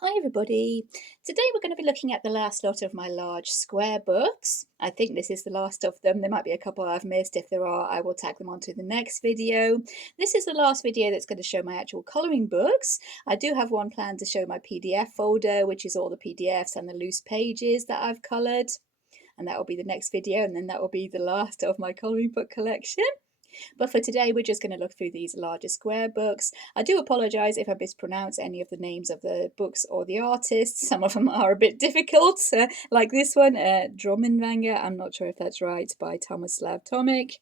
Hi everybody. Today we're going to be looking at the last lot of my large square books. I think this is the last of them. There might be a couple I've missed. If there are, I will tag them onto the next video. This is the last video that's going to show my actual colouring books. I do have one planned to show my PDF folder, which is all the PDFs and the loose pages that I've coloured. And that will be the next video, and then that will be the last of my colouring book collection. But for today, we're just going to look through these larger square books. I do apologise if I mispronounce any of the names of the books or the artists. Some of them are a bit difficult, like this one, Dreamweaver. I'm not sure if that's right, by Tomislav Tomic.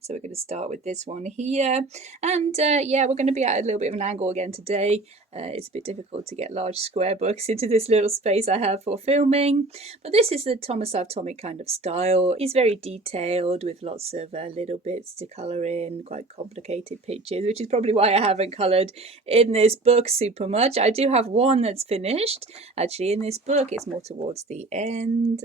So we're going to start with this one here. And yeah, we're going to be at a little bit of an angle again today. It's a bit difficult to get large square books into this little space I have for filming. But this is the Tomislav Tomic kind of style. He's very detailed with lots of little bits to colour in, quite complicated pictures, which is probably why I haven't coloured in this book super much. I do have one that's finished. Actually, in this book, it's more towards the end,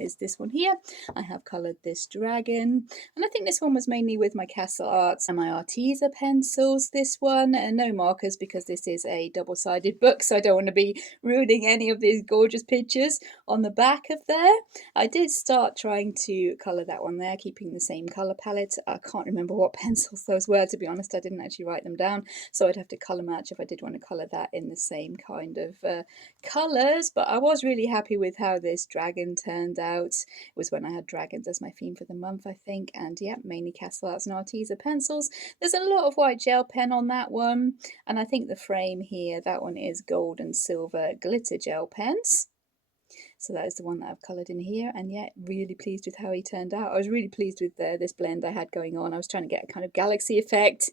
is this one here. I have coloured this dragon. And I think this one was mainly with my Castle Arts and my Arteza pencils, this one. And no markers because this is a double-sided book, so I don't want to be ruining any of these gorgeous pictures on the back of there. I did start trying to colour that one there, keeping the same colour palette. I can't remember what pencils those were, to be honest. I didn't actually write them down, so I'd have to colour match if I did want to colour that in the same kind of colours. But I was really happy with how this dragon turned out. It was when I had dragons as my theme for the month, I think, and yeah, mainly Castle Arts and Arteza pencils. There's a lot of white gel pen on that one, and I think the frame here, that one is gold and silver glitter gel pens. So that is the one that I've coloured in here, and yeah, really pleased with how he turned out. I was really pleased with this blend I had going on. I was trying to get a kind of galaxy effect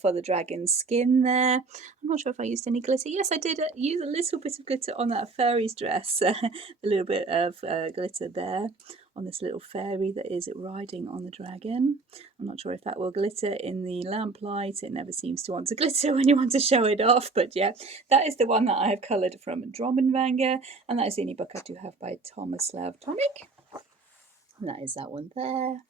for the dragon's skin there. I'm not sure if I used any glitter. Yes, I did use a little bit of glitter on that fairy's dress, a little bit of glitter there on this little fairy that is riding on the dragon. I'm not sure if that will glitter in the lamplight. It never seems to want to glitter when you want to show it off, but yeah, that is the one that I have coloured from Dreamweaver, and that is the only book I do have by Tomislav Tomic. And that is that one there.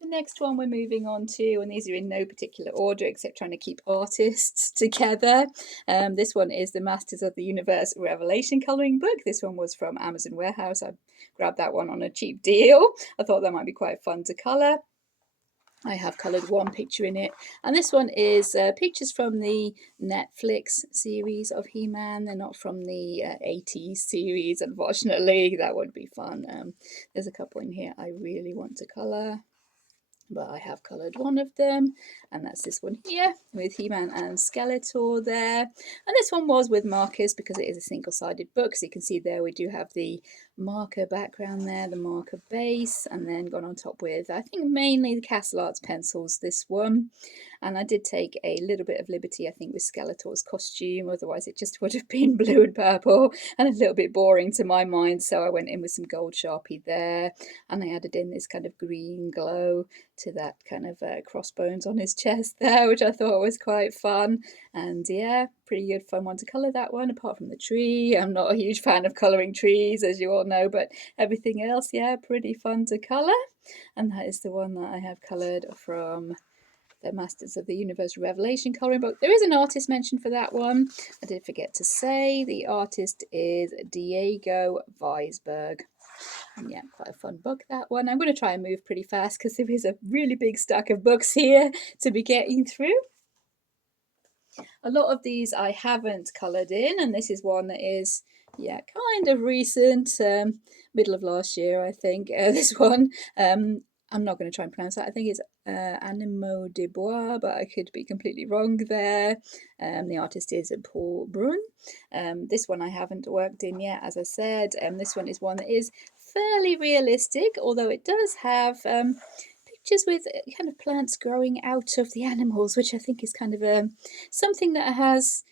The next one we're moving on to, and these are in no particular order except trying to keep artists together. This one is the Masters of the Universe Revelation colouring book. This one was from Amazon Warehouse. I grabbed that one on a cheap deal. I thought that might be quite fun to colour. I have coloured one picture in it, and this one is pictures from the Netflix series of He-Man. They're not from the 80s series, unfortunately. That would be fun. There's a couple in here I really want to colour, but I have coloured one of them, and that's this one here with He-Man and Skeletor there. And this one was with markers because it is a single-sided book, so you can see there we do have the marker background there, the marker base, and then gone on top with, I think, mainly the Castle Arts pencils, this one. And I did take a little bit of liberty, I think, with Skeletor's costume, otherwise it just would have been blue and purple and a little bit boring to my mind, so I went in with some gold Sharpie there, and I added in this kind of green glow to that kind of crossbones on his chest there, which I thought was quite fun. And yeah, pretty good fun one to colour, that one, apart from the tree. I'm not a huge fan of colouring trees, as you all know, but everything else, yeah, pretty fun to colour. And that is the one that I have coloured from the Masters of the Universe Revelation colouring book. There is an artist mentioned for that one. I did forget to say the artist is Diego Weisberg. And yeah, quite a fun book, that one. I'm going to try and move pretty fast because there is a really big stack of books here to be getting through. A lot of these I haven't coloured in, and this is one that is, yeah, kind of recent, middle of last year, I think. This one, I'm not going to try and pronounce that. I think it's Animaux de Bois, but I could be completely wrong there. The artist is Paul Brun. This one I haven't worked in yet, as I said. This one is one that is fairly realistic, although it does have pictures with kind of plants growing out of the animals, which I think is kind of something that has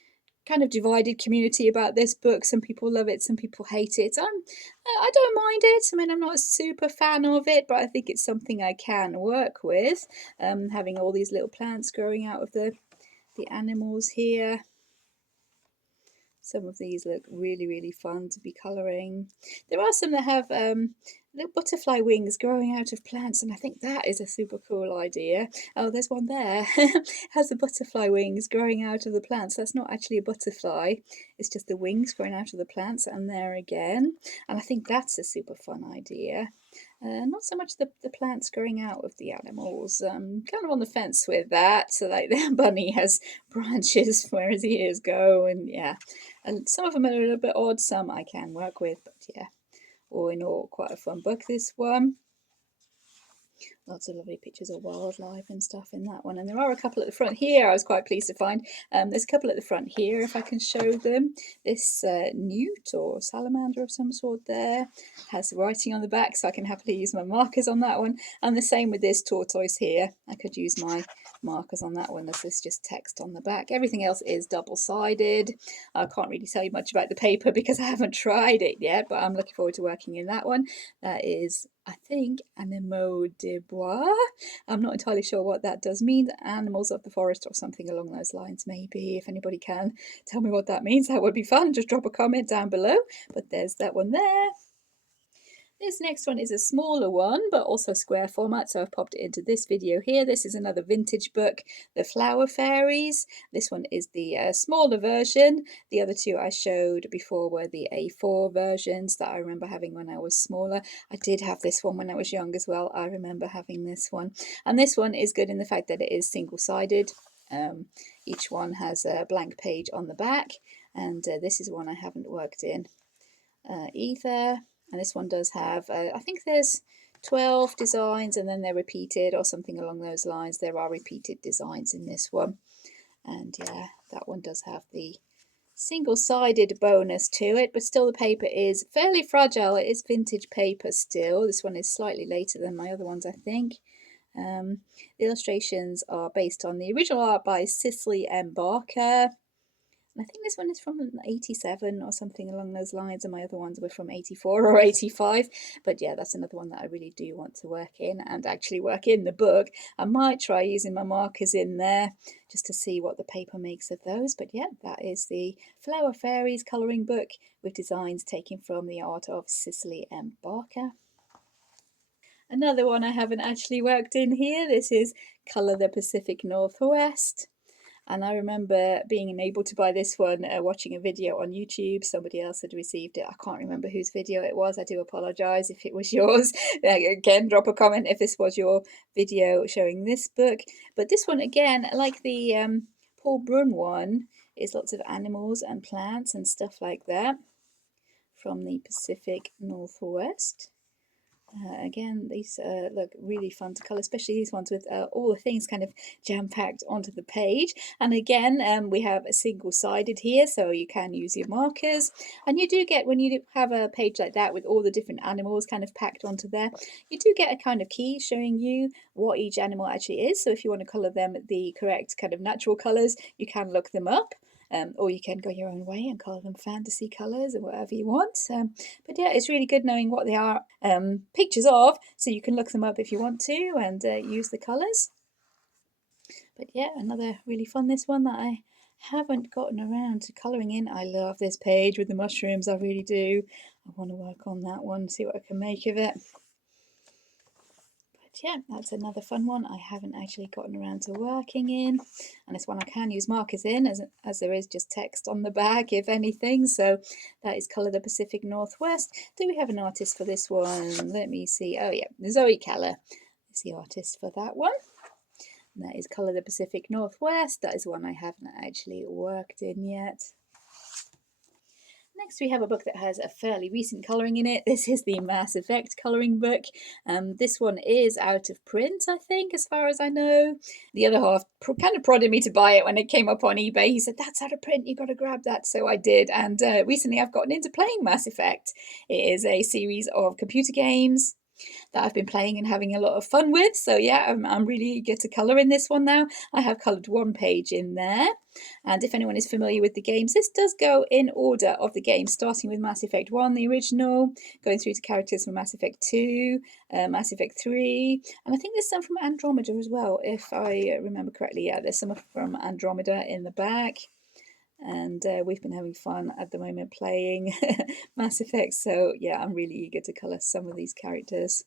kind of divided community about this book. Some people love it, some people hate it. I don't mind it. I mean, I'm not a super fan of it, but I think it's something I can work with. Having all these little plants growing out of the animals here. Some of these look really, really fun to be colouring. There are some that have little butterfly wings growing out of plants, and I think that is a super cool idea. Oh, there's one there. Has the butterfly wings growing out of the plants. That's not actually a butterfly, it's just the wings growing out of the plants, and there again. And I think that's a super fun idea. Not so much the plants growing out of the animals. Kind of on the fence with that. So like the bunny has branches where his ears go, and yeah, and some of them are a little bit odd. Some I can work with, but yeah, all in all, quite a fun book, this one. Lots of lovely pictures of wildlife and stuff in that one. And there are a couple at the front here I was quite pleased to find. There's a couple at the front here, if I can show them. This newt or salamander of some sort there has writing on the back, so I can happily use my markers on that one. And the same with this tortoise here. I could use my markers on that one as there's just text on the back. Everything else is double-sided. I can't really tell you much about the paper because I haven't tried it yet, but I'm looking forward to working in that one. That is, I think, Animaux de Bois. I'm not entirely sure what that does mean. Animals of the forest or something along those lines, maybe. If anybody can tell me what that means, that would be fun. Just drop a comment down below. But there's that one there. This next one is a smaller one, but also square format, so I've popped it into this video here. This is another vintage book, The Flower Fairies. This one is the smaller version. The other two I showed before were the A4 versions that I remember having when I was smaller. I did have this one when I was young as well. I remember having this one. And this one is good in the fact that it is single-sided. Each one has a blank page on the back, and this is one I haven't worked in either. And this one does have, I think there's 12 designs and then they're repeated or something along those lines. There are repeated designs in this one. And yeah, that one does have the single-sided bonus to it, but still the paper is fairly fragile. It is vintage paper still. This one is slightly later than my other ones, I think. The illustrations are based on the original art by Cicely M. Barker. I think this one is from 87 or something along those lines, and my other ones were from 84 or 85. But yeah, that's another one that I really do want to work in and actually work in the book. I might try using my markers in there just to see what the paper makes of those. But yeah, that is the Flower Fairies colouring book with designs taken from the art of Cicely M. Barker. Another one I haven't actually worked in here. This is Colour the Pacific Northwest. And I remember being able to buy this one watching a video on YouTube. Somebody else had received it. I can't remember whose video it was. I do apologise if it was yours. Again, drop a comment if this was your video showing this book. But this one, again, like the Paul Brun one, is lots of animals and plants and stuff like that from the Pacific Northwest. Again, these look really fun to colour, especially these ones with all the things kind of jam-packed onto the page. And again, we have a single-sided here, so you can use your markers. And you do get, when you have a page like that with all the different animals kind of packed onto there, you do get a kind of key showing you what each animal actually is. So if you want to colour them the correct kind of natural colours, you can look them up. Or you can go your own way and colour them fantasy colours or whatever you want. But yeah, it's really good knowing what they are pictures of, so you can look them up if you want to and use the colours. But yeah, another really fun this one that I haven't gotten around to colouring in. I love this page with the mushrooms, I really do. I want to work on that one, see what I can make of it. Yeah, that's another fun one I haven't actually gotten around to working in, and it's one I can use markers in as there is just text on the back if anything. So that is Colour the Pacific Northwest. Do we have an artist for this one? Let me see. Oh yeah, Zoe Keller is the artist for that one. And that is Colour the Pacific Northwest. That is one I haven't actually worked in yet. Next we have a book that has a fairly recent colouring in it. This is the Mass Effect colouring book. This one is out of print, I think, as far as I know. The other half kind of prodded me to buy it when it came up on eBay. He said, that's out of print, you've got to grab that. So I did, and recently I've gotten into playing Mass Effect. It is a series of computer games that I've been playing and having a lot of fun with. So yeah, I'm really eager to colour in this one now. I have coloured one page in there. And if anyone is familiar with the games, this does go in order of the games, starting with Mass Effect 1, the original, going through to characters from Mass Effect 2, Mass Effect 3, and I think there's some from Andromeda as well, if I remember correctly. Yeah, there's some from Andromeda in the back. and we've been having fun at the moment playing Mass Effect, so yeah, I'm really eager to colour some of these characters.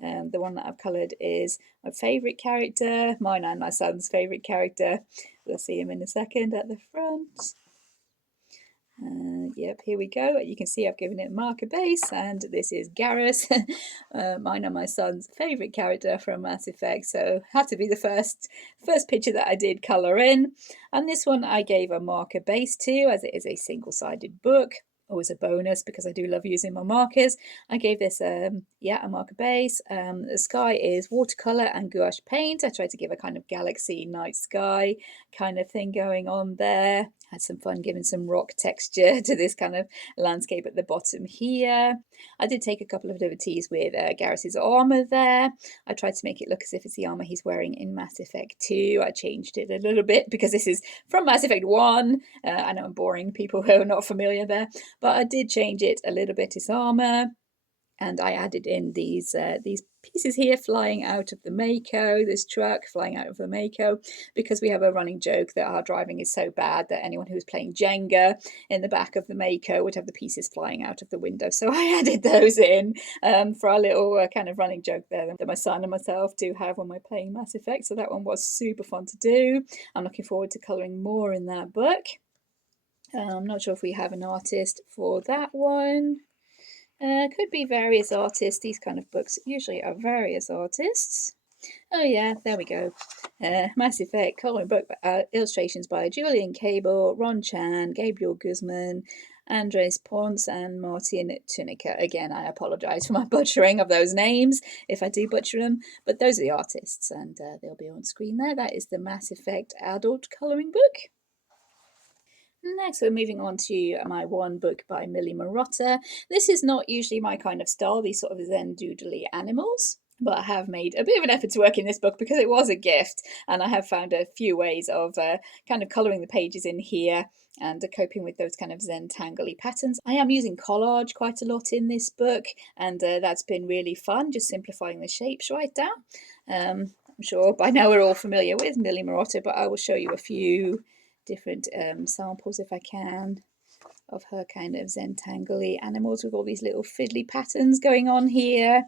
The one that I've coloured is my favourite character, mine and my son's favourite character. We'll see him in a second at the front. Yep, here we go. You can see I've given it a marker base, and this is Garrus, mine and my son's favourite character from Mass Effect, so had to be the first picture that I did colour in. And this one I gave a marker base to, as it is a single-sided book. Always a bonus because I do love using my markers. I gave this a marker base. The sky is watercolour and gouache paint. I tried to give a kind of galaxy night sky kind of thing going on there. Had some fun giving some rock texture to this kind of landscape at the bottom here. I did take a couple of liberties with Garrus's armour there. I tried to make it look as if it's the armour he's wearing in Mass Effect 2. I changed it a little bit because this is from Mass Effect 1. I know I'm boring people who are not familiar there, but I did change it a little bit, his armour. And I added in these pieces here flying out of the Mako, this truck flying out of the Mako, because we have a running joke that our driving is so bad that anyone who's playing Jenga in the back of the Mako would have the pieces flying out of the window. So I added those in for our little kind of running joke there that my son and myself do have when we're playing Mass Effect. So that one was super fun to do. I'm looking forward to colouring more in that book. I'm not sure if we have an artist for that one. Could be various artists. These kind of books usually are various artists. Oh yeah, there we go. Mass Effect colouring book illustrations by Julian Cable, Ron Chan, Gabriel Guzman, Andres Ponce, and Martin Tunica. Again, I apologise for my butchering of those names if I do butcher them, but those are the artists, and they'll be on screen there. That is the Mass Effect adult colouring book. Next, we're moving on to my one book by Millie Marotta. This is not usually my kind of style, these sort of Zen doodly animals, but I have made a bit of an effort to work in this book because it was a gift, and I have found a few ways of kind of colouring the pages in here and coping with those kind of Zen tangly patterns. I am using collage quite a lot in this book, and that's been really fun, just simplifying the shapes right down. I'm sure by now we're all familiar with Millie Marotta, but I will show you a few different samples if I can of her kind of Zentangly animals with all these little fiddly patterns going on here.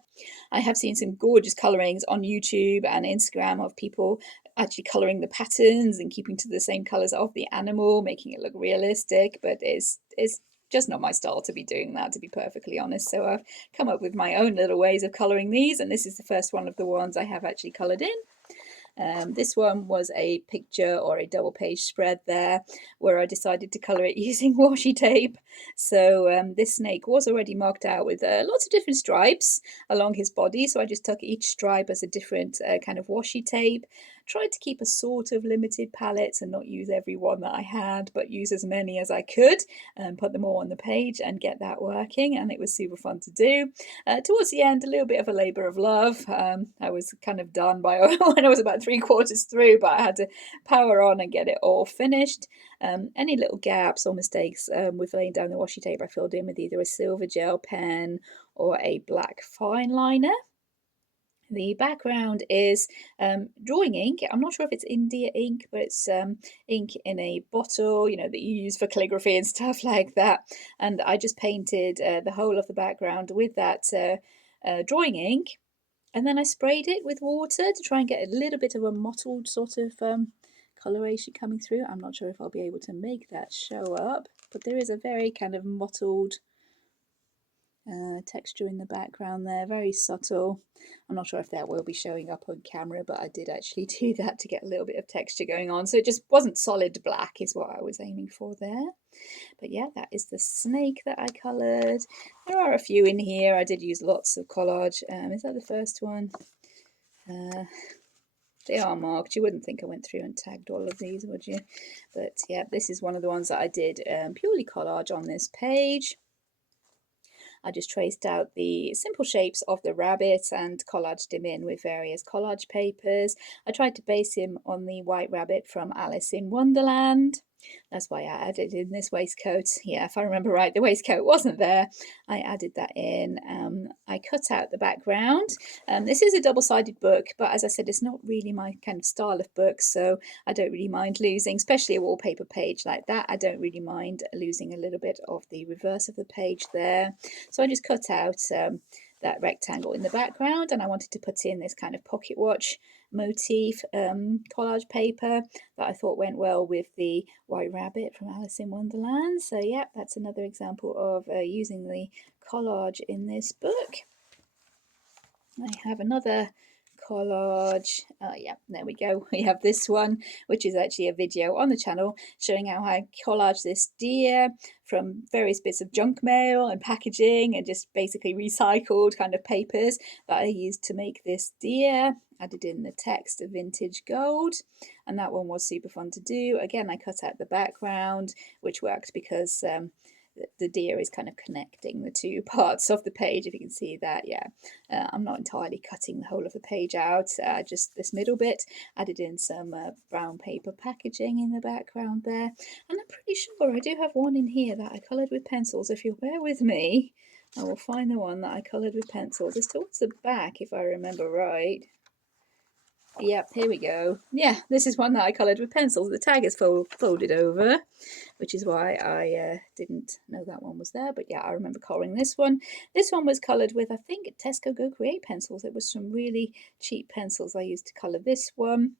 I have seen some gorgeous colourings on YouTube and Instagram of people actually colouring the patterns and keeping to the same colours of the animal, making it look realistic, but it's just not my style to be doing that, to be perfectly honest. So I've come up with my own little ways of colouring these, and this is the first one of the ones I have actually coloured in. This one was a picture or a double page spread there where I decided to colour it using washi tape. So this snake was already marked out with lots of different stripes along his body. So I just took each stripe as a different kind of washi tape. Tried to keep a sort of limited palette and not use every one that I had, but use as many as I could and put them all on the page and get that working. And it was super fun to do. Towards the end, a little bit of a labour of love. I was kind of done by when I was about 3/4 through, but I had to power on and get it all finished. Any little gaps or mistakes with laying down the washi tape I filled in with either a silver gel pen or a black fine liner. The background is drawing ink. I'm not sure if it's India ink, but it's ink in a bottle, you know, that you use for calligraphy and stuff like that. And I just painted the whole of the background with that drawing ink. And then I sprayed it with water to try and get a little bit of a mottled sort of coloration coming through. I'm not sure if I'll be able to make that show up, but there is a very kind of mottled texture in the background there, very subtle. I'm not sure if that will be showing up on camera, but I did actually do that to get a little bit of texture going on. So it just wasn't solid black is what I was aiming for there. But yeah, that is the snake that I coloured. There are a few in here. I did use lots of collage. Is that the first one? They are marked. You wouldn't think I went through and tagged all of these, would you? But yeah, this is one of the ones that I did purely collage on this page. I just traced out the simple shapes of the rabbit and collaged him in with various collage papers. I tried to base him on the white rabbit from Alice in Wonderland. That's why I added in this waistcoat. Yeah, if I remember right, the waistcoat wasn't there. I added that in. I cut out the background. This is a double-sided book, but as I said, it's not really my kind of style of book, so I don't really mind losing, especially a wallpaper page like that. I don't really mind losing a little bit of the reverse of the page there. So I just cut out that rectangle in the background, and I wanted to put in this kind of pocket watch motif collage paper that I thought went well with the White Rabbit from Alice in Wonderland. So yeah, that's another example of using the collage in this book. I have another collage. Yeah, there we go. We have this one, which is actually a video on the channel showing how I collage this deer from various bits of junk mail and packaging and just basically recycled kind of papers that I used to make this deer. Added in the text of vintage gold, and that one was super fun to do. Again, I cut out the background, which worked because the deer is kind of connecting the two parts of the page, if you can see that. Yeah, I'm not entirely cutting the whole of the page out, just this middle bit. Added in some brown paper packaging in the background there, and I'm pretty sure I do have one in here that I coloured with pencils. If you'll bear with me, I will find the one that I coloured with pencils. It's towards the back, if I remember right. Yep, here we go. Yeah, this is one that I coloured with pencils. The tag is folded over, which is why I didn't know that one was there. But yeah, I remember colouring this one. This one was coloured with, I think, Tesco Go Create pencils. It was some really cheap pencils I used to colour this one.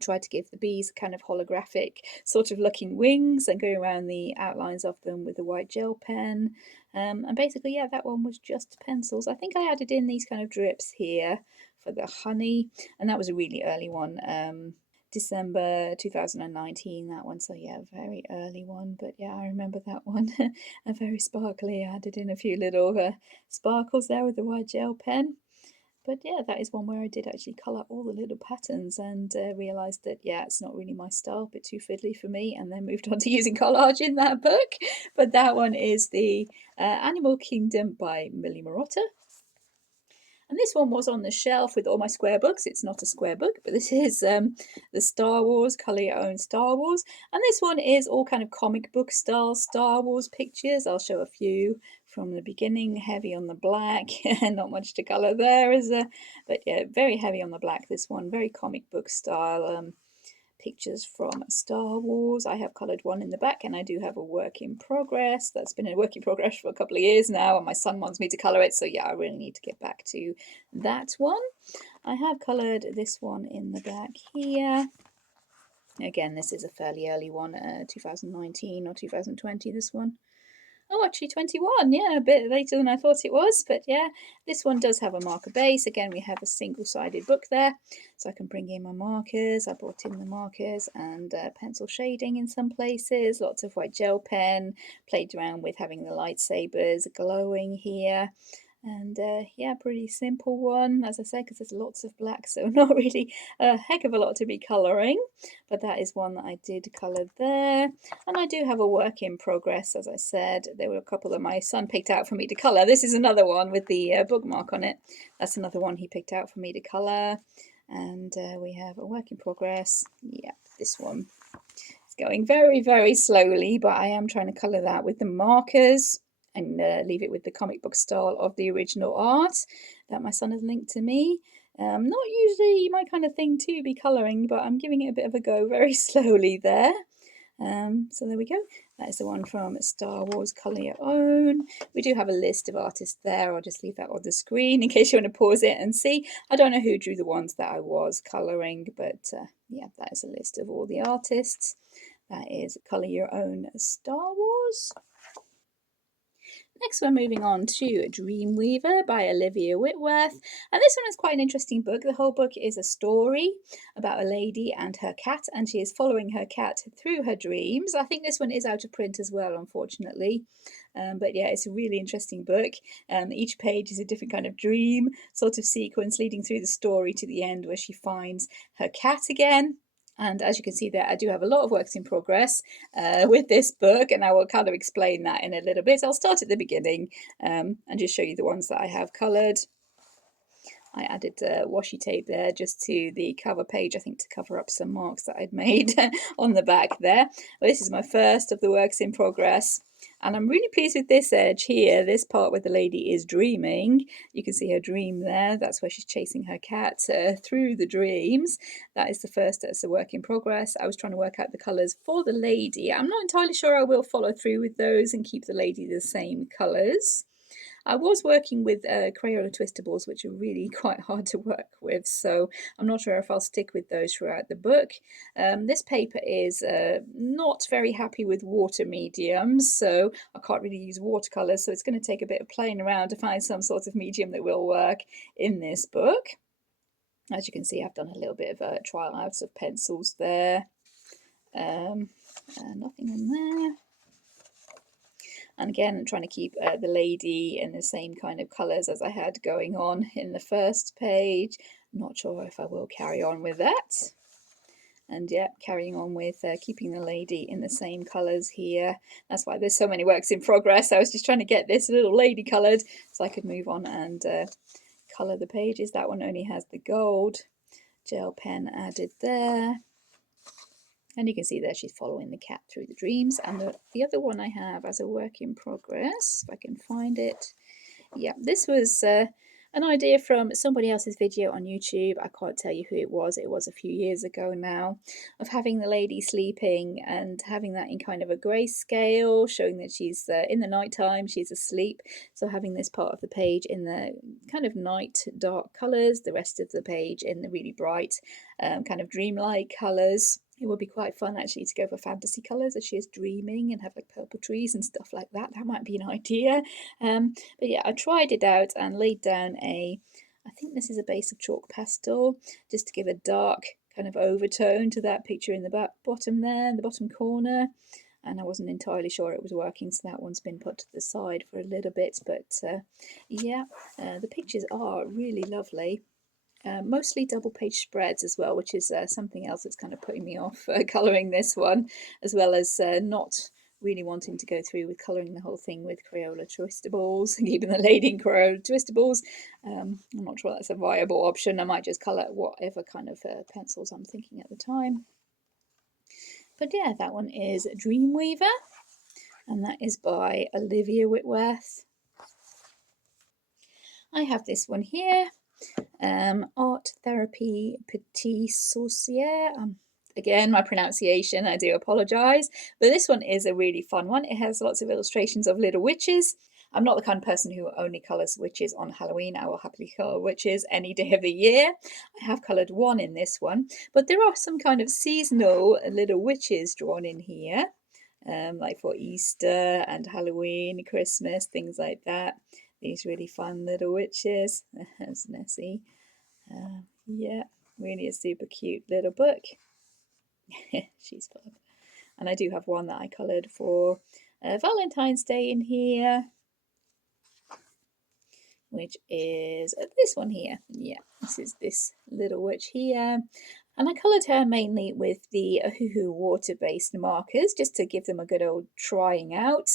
Tried to give the bees kind of holographic sort of looking wings and go around the outlines of them with a white gel pen. And basically, yeah, that one was just pencils. I think I added in these kind of drips here for the honey, and that was a really early one. December 2019, that one. So yeah, very early one, but yeah, I remember that one. And very sparkly. I added in a few little sparkles there with the white gel pen. But yeah, that is one where I did actually colour all the little patterns and realised that, yeah, it's not really my style, a bit too fiddly for me, and then moved on to using collage in that book. But that one is the Animal Kingdom by Millie Marotta. And this one was on the shelf with all my square books. It's not a square book, but this is the Star Wars, Colour Your Own Star Wars. And this one is all kind of comic book style Star Wars pictures. I'll show a few from the beginning, heavy on the black. Not much to colour there, but yeah, very heavy on the black, this one. Very comic book style pictures from Star Wars. I have coloured one in the back, and I do have a work in progress that's been a work in progress for a couple of years now, and my son wants me to colour it, so yeah, I really need to get back to that one. I have coloured this one in the back here. Again, this is a fairly early one, 2019 or 2020, this one. Oh, actually 21, yeah, a bit later than I thought it was, but yeah, this one does have a marker base. Again, we have a single-sided book there, so I can bring in my markers. I brought in the markers and pencil shading in some places, lots of white gel pen, played around with having the lightsabers glowing here. And yeah, pretty simple one, as I said, because there's lots of black, so not really a heck of a lot to be colouring. But that is one that I did colour there. And I do have a work in progress, as I said. There were a couple that my son picked out for me to colour. This is another one with the bookmark on it. That's another one he picked out for me to colour. And we have a work in progress. Yeah, this one. It's going very, very slowly, but I am trying to colour that with the markers and leave it with the comic book style of the original art that my son has linked to me. Not usually my kind of thing to be colouring, but I'm giving it a bit of a go very slowly there. So there we go. That is the one from Star Wars Colour Your Own. We do have a list of artists there. I'll just leave that on the screen in case you want to pause it and see. I don't know who drew the ones that I was colouring, but yeah, that is a list of all the artists. That is Colour Your Own Star Wars. Next, we're moving on to Dreamweaver by Olivia Whitworth. And this one is quite an interesting book. The whole book is a story about a lady and her cat, and she is following her cat through her dreams. I think this one is out of print as well, unfortunately. But yeah, it's a really interesting book. Each page is a different kind of dream sort of sequence leading through the story to the end where she finds her cat again. And as you can see there, I do have a lot of works in progress with this book, and I will kind of explain that in a little bit. I'll start at the beginning and just show you the ones that I have coloured. I added washi tape there just to the cover page, I think to cover up some marks that I'd made on the back there. Well, this is my first of the works in progress. And I'm really pleased with this edge here, this part where the lady is dreaming. You can see her dream there. That's where she's chasing her cat through the dreams. That is the first as a work in progress. I was trying to work out the colours for the lady. I'm not entirely sure I will follow through with those and keep the lady the same colours. I was working with Crayola Twistables, which are really quite hard to work with, so I'm not sure if I'll stick with those throughout the book. This paper is not very happy with water mediums, so I can't really use watercolours, so it's going to take a bit of playing around to find some sort of medium that will work in this book. As you can see, I've done a little bit of a trial out of pencils there. Nothing on there. And again, I'm trying to keep the lady in the same kind of colours as I had going on in the first page. Not sure if I will carry on with that. And yeah, carrying on with keeping the lady in the same colours here. That's why there's so many works in progress. I was just trying to get this little lady coloured so I could move on and colour the pages. That one only has the gold gel pen added there. And you can see there she's following the cat through the dreams. And the other one I have as a work in progress, if I can find it. Yeah, this was an idea from somebody else's video on YouTube. I can't tell you who it was. It was a few years ago now, of having the lady sleeping and having that in kind of a grayscale, showing that she's in the night time, she's asleep. So having this part of the page in the kind of night dark colours, the rest of the page in the really bright kind of dreamlike colours. It would be quite fun actually to go for fantasy colours as she is dreaming and have like purple trees and stuff like that. That might be an idea. But yeah, I tried it out and laid down I think this is a base of chalk pastel, just to give a dark kind of overtone to that picture in the bottom there, in the bottom corner. And I wasn't entirely sure it was working, so that one's been put to the side for a little bit. But yeah, the pictures are really lovely. Mostly double page spreads as well, which is something else that's kind of putting me off colouring this one, as well as not really wanting to go through with colouring the whole thing with Crayola Twistables, keeping the lady in Crayola Twistables. I'm not sure that's a viable option. I might just colour whatever kind of pencils I'm thinking at the time. But yeah, that one is Dreamweaver, and that is by Olivia Whitworth. I have this one here. Art Therapy Petit Sorcier. Again, my pronunciation, I do apologise, but this one is a really fun one. It has lots of illustrations of little witches. I'm not the kind of person who only colours witches on Halloween. I will happily colour witches any day of the year. I have coloured one in this one, but there are some kind of seasonal little witches drawn in here, like for Easter and Halloween, Christmas, things like that. These really fun little witches. There's Nessie. Yeah, really a super cute little book. She's fun. And I do have one that I coloured for Valentine's Day in here, which is this one here. Yeah, this is this little witch here. And I coloured her mainly with the Ohuhu water-based markers, just to give them a good old trying out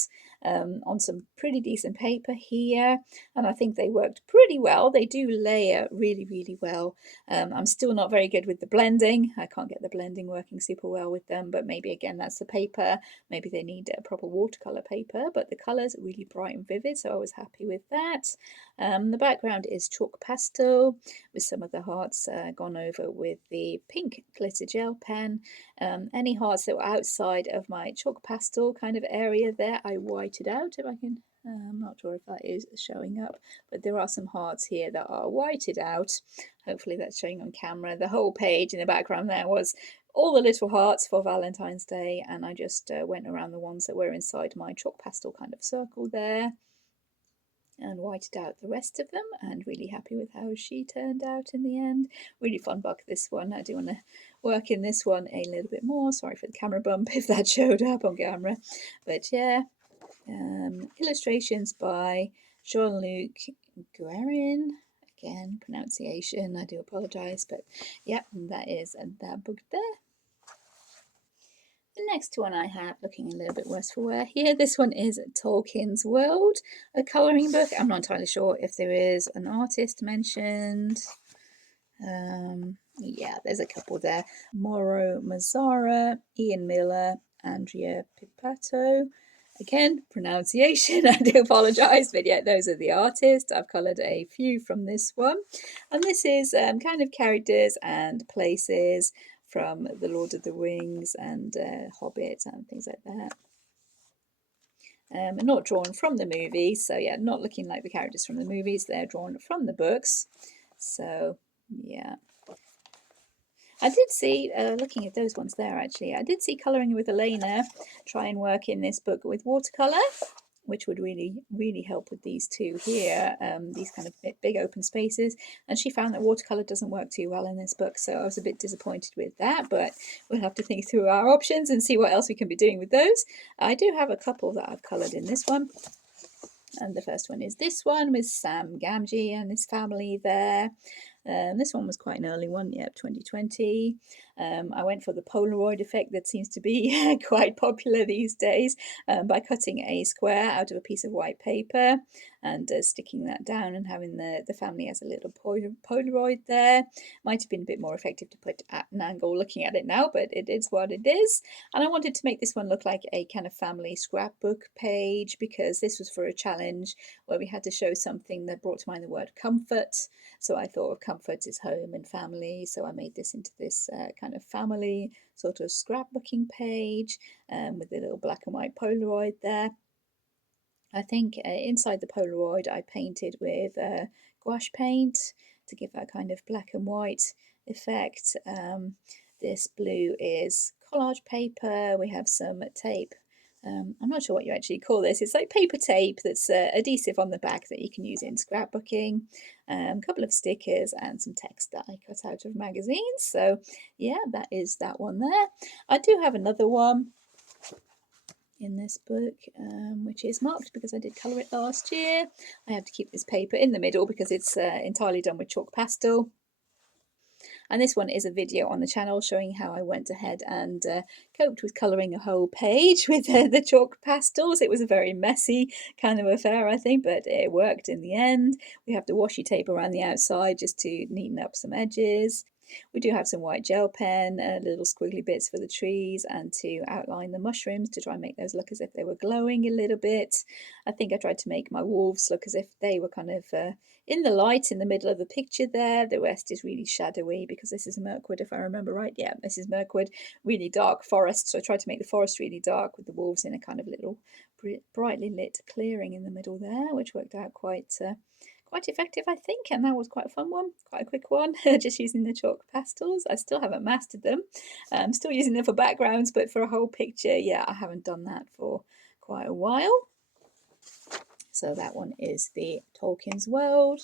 on some pretty decent paper here. And I think they worked pretty well. They do layer really, really well. I'm still not very good with the blending. I can't get the blending working super well with them, but maybe again, that's the paper. Maybe they need a proper watercolour paper, but the colours are really bright and vivid, so I was happy with that. The background is chalk pastel with some of the hearts gone over with the pink glitter gel pen. Any hearts that were outside of my chalk pastel kind of area there, I whited out. If I can, I'm not sure if that is showing up, but there are some hearts here that are whited out. Hopefully that's showing on camera. The whole page in the background there was all the little hearts for Valentine's Day, and I just went around the ones that were inside my chalk pastel kind of circle there and whited out the rest of them, and really happy with how she turned out in the end. Really fun book, this one. I do want to work in this one a little bit more. Sorry for the camera bump if that showed up on camera, but yeah. Illustrations by Jean-Luc Guérin. Again, pronunciation, I do apologise, but yeah, that is that book there. The next one I have, looking a little bit worse for wear here, this one is Tolkins World, a colouring book. I'm not entirely sure if there is an artist mentioned. Yeah, there's a couple there. Millie Marotta, Ian Miller, Andrea Pipato. Again, pronunciation, I do apologise, but yeah, those are the artists. I've coloured a few from this one. And this is kind of characters and places from The Lord of the Rings and Hobbit and things like that. Not drawn from the movies, so yeah, not looking like the characters from the movies. They're drawn from the books. So yeah. I did see, looking at those ones there actually, I did see Colouring with Elena try and work in this book with watercolour, which would really help with these two here, these kind of big open spaces. And she found that watercolour doesn't work too well in this book, so I was a bit disappointed with that, but we'll have to think through our options and see what else we can be doing with those. I do have a couple that I've coloured in this one. And the first one is this one with Sam Gamgee and his family there. This one was quite an early one, yep, 2020. I went for the Polaroid effect that seems to be quite popular these days, by cutting a square out of a piece of white paper and sticking that down and having the family as a little Polaroid there. Might have been a bit more effective to put at an angle looking at it now, but it is what it is. And I wanted to make this one look like a kind of family scrapbook page, because this was for a challenge where we had to show something that brought to mind the word comfort. So I thought of comfort is home and family, so I made this into this kind of family sort of scrapbooking page with the little black and white Polaroid there. I think inside the Polaroid I painted with gouache paint to give that kind of black and white effect. This blue is collage paper. We have some tape. I'm not sure what you actually call this. It's like paper tape that's adhesive on the back that you can use in scrapbooking. A couple of stickers and some text that I cut out of magazines. So yeah, that is that one there. I do have another one in this book, which is marked because I did colour it last year. I have to keep this paper in the middle because it's entirely done with chalk pastel. And this one is a video on the channel showing how I went ahead and coped with colouring a whole page with the chalk pastels. It was a very messy kind of affair, I think, but it worked in the end. We have the washi tape around the outside just to neaten up some edges. We do have some white gel pen, little squiggly bits for the trees and to outline the mushrooms to try and make those look as if they were glowing a little bit. I think I tried to make my wolves look as if they were kind of in the light in the middle of the picture there. The rest is really shadowy because this is Mirkwood, if I remember right. Yeah, this is Mirkwood, really dark forest. So I tried to make the forest really dark with the wolves in a kind of little brightly lit clearing in the middle there, which worked out quite effective, I think, and that was quite a fun one, quite a quick one, just using the chalk pastels. I still haven't mastered them. I'm still using them for backgrounds, but for a whole picture, yeah, I haven't done that for quite a while. So that one is the Tolkins World.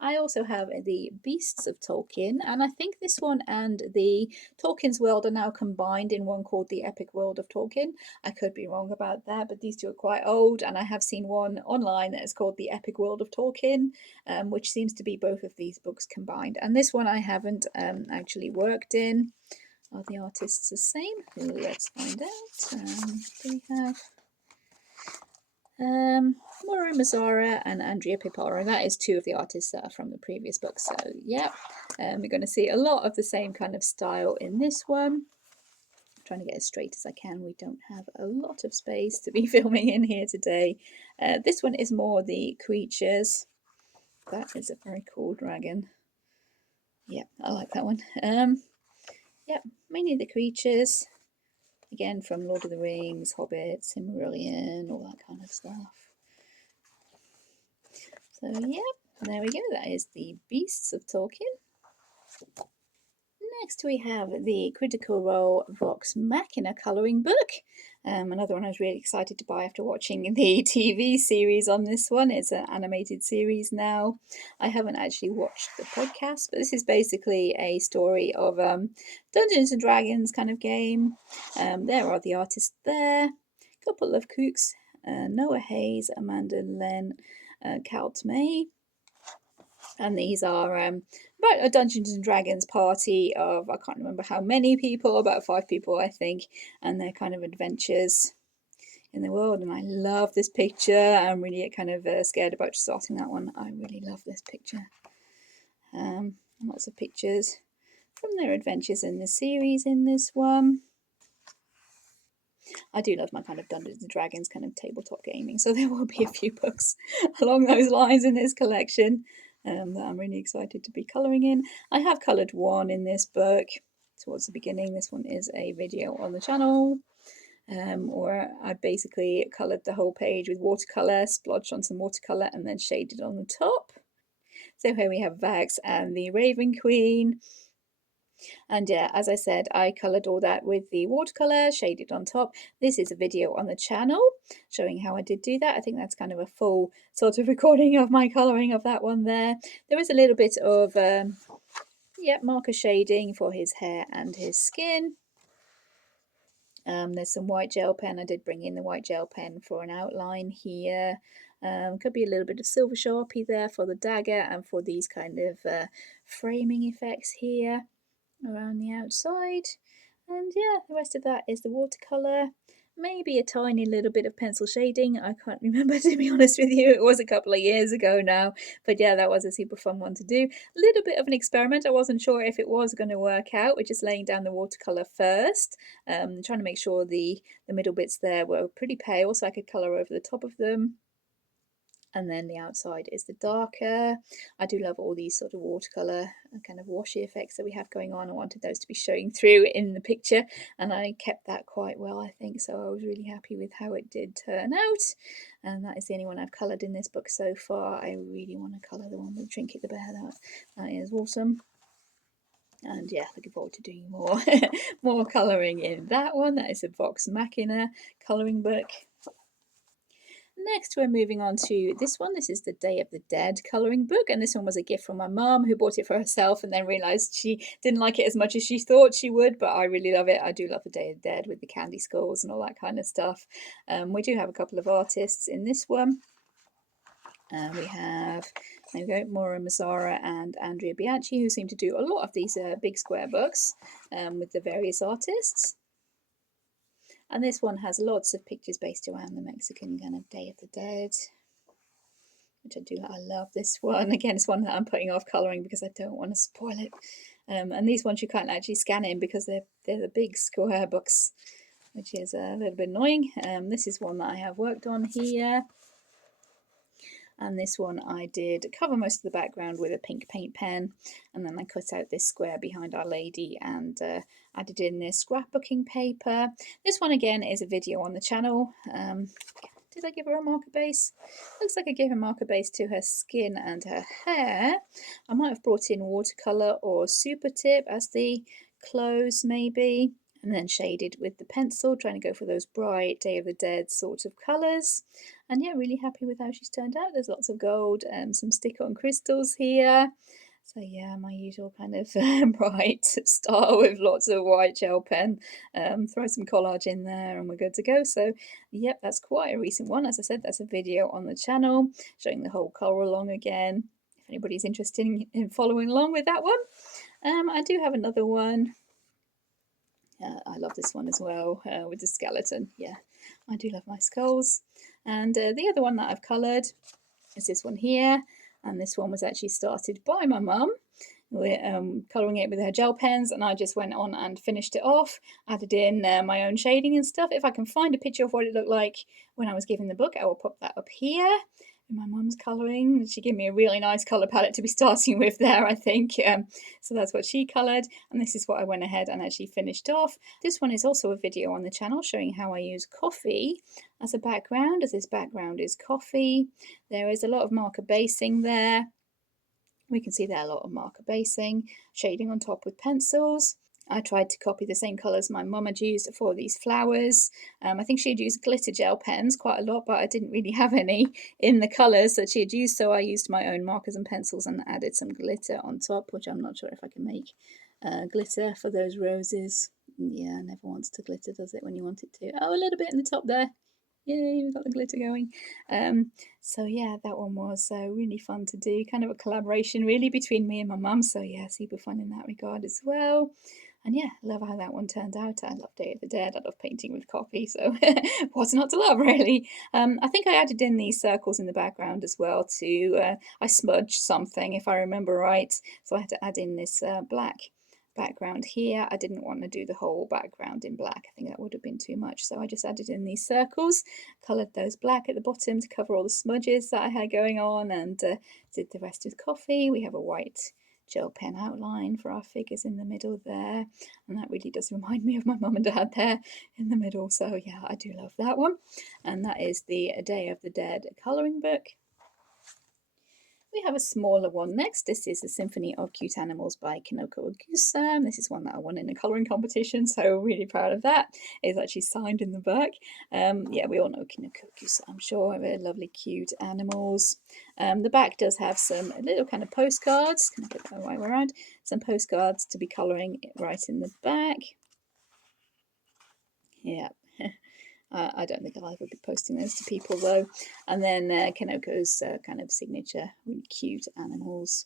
I also have the Beasts of Tolkien, and I think this one and the Tolkien's World are now combined in one called the Epic World of Tolkien. I could be wrong about that, but these two are quite old, and I have seen one online that is called the Epic World of Tolkien, which seems to be both of these books combined. And this one I haven't actually worked in. Are the artists the same? Let's find out. Do we have Millie Marotta and Andrea Pipato. That is two of the artists that are from the previous book. So yeah, we're going to see a lot of the same kind of style in this one. I'm trying to get as straight as I can. We don't have a lot of space to be filming in here today. This one is more the creatures. That is a very cool dragon. Yeah, I like that one. Yeah, mainly the creatures. Again, from Lord of the Rings, Hobbit, Silmarillion, all that kind of stuff. So yeah, there we go. That is the Beasts of Tolkien. Next we have the Critical Role Vox Machina colouring book. Another one I was really excited to buy after watching the TV series on this one. It's an animated series now. I haven't actually watched the podcast, but this is basically a story of Dungeons and Dragons kind of game. There are the artists there. A couple of kooks, Noah Hayes, Amanda Len, Kalt May. And these are about a Dungeons and Dragons party of, I can't remember how many people, about 5 people I think, and their kind of adventures in the world. And I love this picture. I'm really kind of scared about starting that one. I really love this picture. Lots of pictures from their adventures in the series in this one. I do love my kind of Dungeons and Dragons kind of tabletop gaming, so there will be a few books along those lines in this collection that I'm really excited to be colouring in. I have coloured one in this book towards the beginning. This one is a video on the channel, or I basically coloured the whole page with watercolour, splodged on some watercolour and then shaded on the top. So here we have Vax and the Raven Queen. And yeah, as I said, I coloured all that with the watercolour, shaded on top. This is a video on the channel showing how I did do that. I think that's kind of a full sort of recording of my colouring of that one there. There is a little bit of, marker shading for his hair and his skin. There's some white gel pen. I did bring in the white gel pen for an outline here. Could be a little bit of silver Sharpie there for the dagger and for these kind of framing effects here around the outside. And yeah, the rest of that is the watercolour. Maybe a tiny little bit of pencil shading. I can't remember, to be honest with you. It was a couple of years ago now. But yeah, that was a super fun one to do. A little bit of an experiment. I wasn't sure if it was going to work out. We're just laying down the watercolour first. Trying to make sure the middle bits there were pretty pale so I could colour over the top of them. And then the outside is the darker. I do love all these sort of watercolour kind of washy effects that we have going on. I wanted those to be showing through in the picture, and I kept that quite well, I think. So I was really happy with how it did turn out. And that is the only one I've coloured in this book so far. I really want to colour the one with Trinket the Bear. That is awesome. And yeah, looking forward to doing more colouring in that one. That is a Vox Machina colouring book. Next, we're moving on to this one. This is the Day of the Dead colouring book, and this one was a gift from my mum, who bought it for herself and then realised she didn't like it as much as she thought she would, but I really love it. I do love the Day of the Dead with the candy skulls and all that kind of stuff. We do have a couple of artists in this one. We have, there we go, Maura Mazzara and Andrea Bianchi, who seem to do a lot of these big square books with the various artists. And this one has lots of pictures based around the Mexican kind of Day of the Dead, which I do. I love this one. Again, it's one that I'm putting off colouring because I don't want to spoil it. And these ones you can't actually scan in because they're the big square books, which is a little bit annoying. This is one that I have worked on here. And this one I did cover most of the background with a pink paint pen, and then I cut out this square behind Our Lady and added in this scrapbooking paper. This one again is a video on the channel. Did I give her a marker base? Looks like I gave a marker base to her skin and her hair. I might have brought in watercolour or super tip as the clothes maybe, and then shaded with the pencil, trying to go for those bright Day of the Dead sort of colours. And yeah, really happy with how she's turned out. There's lots of gold and some stick-on crystals here. So yeah, my usual kind of bright style with lots of white gel pen. Throw some collage in there and we're good to go. So yep, that's quite a recent one. As I said, that's a video on the channel showing the whole colour along again, if anybody's interested in following along with that one. I do have another one. I love this one as well, with the skeleton. Yeah, I do love my skulls. And the other one that I've coloured is this one here. And this one was actually started by my mum. We're colouring it with her gel pens, and I just went on and finished it off, added in my own shading and stuff. If I can find a picture of what it looked like when I was given the book, I will pop that up here. My mum's colouring. She gave me a really nice colour palette to be starting with there, I think. So that's what she coloured, and this is what I went ahead and actually finished off. This one is also a video on the channel showing how I use coffee as a background, as this background is coffee. There is a lot of marker basing there. We can see there a lot of marker basing, shading on top with pencils. I tried to copy the same colours my mum had used for these flowers. I think she had used glitter gel pens quite a lot, but I didn't really have any in the colours that she had used, so I used my own markers and pencils and added some glitter on top, which I'm not sure if I can make glitter for those roses. Yeah, never wants to glitter, does it, when you want it to? Oh, a little bit in the top there. Yay, we got the glitter going. So yeah, that one was really fun to do. Kind of a collaboration really between me and my mum. So yeah, super fun in that regard as well. And yeah, love how that one turned out. I love Day of the Dead. I love painting with copy. So what's not to love, really? I think I added in these circles in the background as well to, I smudged something if I remember right. So I had to add in this black background here. I didn't want to do the whole background in black. I think that would have been too much. So I just added in these circles, coloured those black at the bottom to cover all the smudges that I had going on, and did the rest with coffee. We have a white gel pen outline for our figures in the middle there, and that really does remind me of my mum and dad there in the middle. So yeah, I do love that one. And that is the Day of the Dead colouring book. We have a smaller one next. This is the Symphony of Cute Animals by Kinoko Ogusa. This is one that I won in a colouring competition, so really proud of that. It's actually signed in the back. Yeah, we all know Kinoko Ogusa, I'm sure. They're lovely, cute animals. The back does have some little kind of postcards. Can I put that the right way around? Some postcards to be colouring right in the back. Yeah. I don't think I'll ever be posting those to people though. And then Kinoko's kind of signature, really cute animals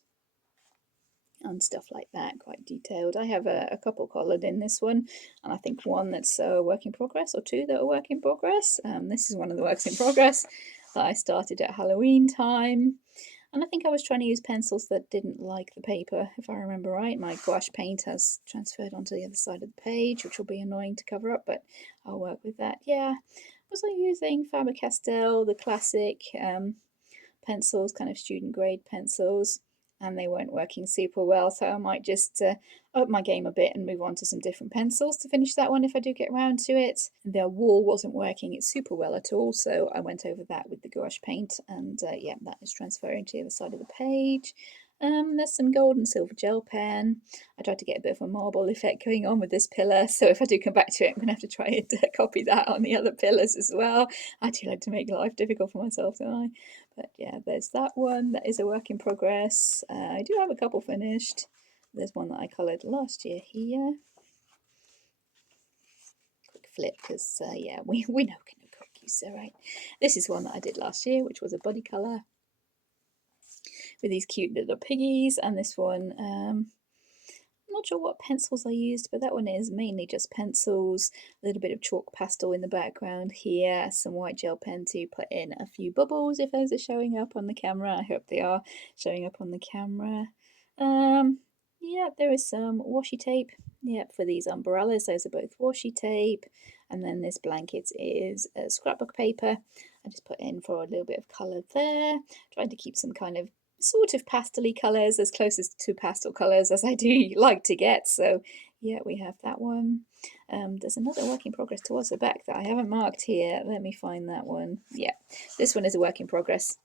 and stuff like that, quite detailed. I have a couple coloured in this one, and I think one that's a work in progress, or two that are work in progress. This is one of the works in progress that I started at Halloween time. And I think I was trying to use pencils that didn't like the paper, if I remember right. My gouache paint has transferred onto the other side of the page, which will be annoying to cover up, but I'll work with that. Yeah, was I using Faber-Castell, the classic pencils, kind of student grade pencils, and they weren't working super well, so I might just up my game a bit and move on to some different pencils to finish that one if I do get around to it. The wall wasn't working super well at all, so I went over that with the gouache paint, and yeah, that is transferring to the other side of the page. There's some gold and silver gel pen. I tried to get a bit of a marble effect going on with this pillar, so if I do come back to it, I'm going to have to try and copy that on the other pillars as well. I do like to make life difficult for myself, don't I? But yeah, there's that one. That is a work in progress. I do have a couple finished. There's one that I coloured last year here. Quick flip, because yeah, we know Kinoko, right? This is one that I did last year, which was a body colour with these cute little piggies, and this one, I'm not sure what pencils I used, but that one is mainly just pencils, a little bit of chalk pastel in the background here, some white gel pen to put in a few bubbles if those are showing up on the camera. I hope they are showing up on the camera. Yeah, there is some washi tape. Yep, for these umbrellas, those are both washi tape. And then this blanket is scrapbook paper. I just put in for a little bit of colour there. Trying to keep some kind of sort of pastel-y colours, as close to pastel colours as I do like to get. So yeah, we have that one. There's another work in progress towards the back that I haven't marked here. Let me find that one. Yeah, this one is a work in progress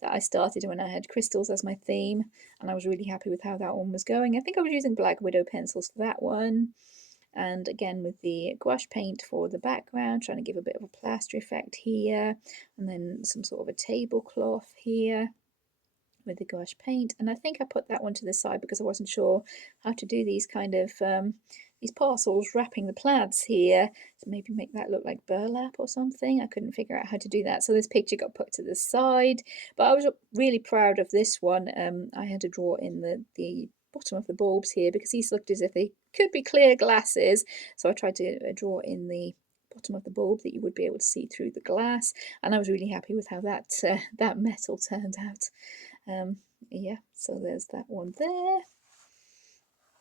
that I started when I had crystals as my theme, and I was really happy with how that one was going. I think I was using Black Widow pencils for that one, and again with the gouache paint for the background, trying to give a bit of a plaster effect here, and then some sort of a tablecloth here with the gouache paint. And I think I put that one to the side because I wasn't sure how to do these kind of these parcels wrapping the plaids here, to maybe make that look like burlap or something. I couldn't figure out how to do that, so this picture got put to the side. But I was really proud of this one. I had to draw in the bottom of the bulbs here because these looked as if they could be clear glasses, so I tried to draw in the bottom of the bulb that you would be able to see through the glass, and I was really happy with how that that metal turned out. Yeah, so there's that one there.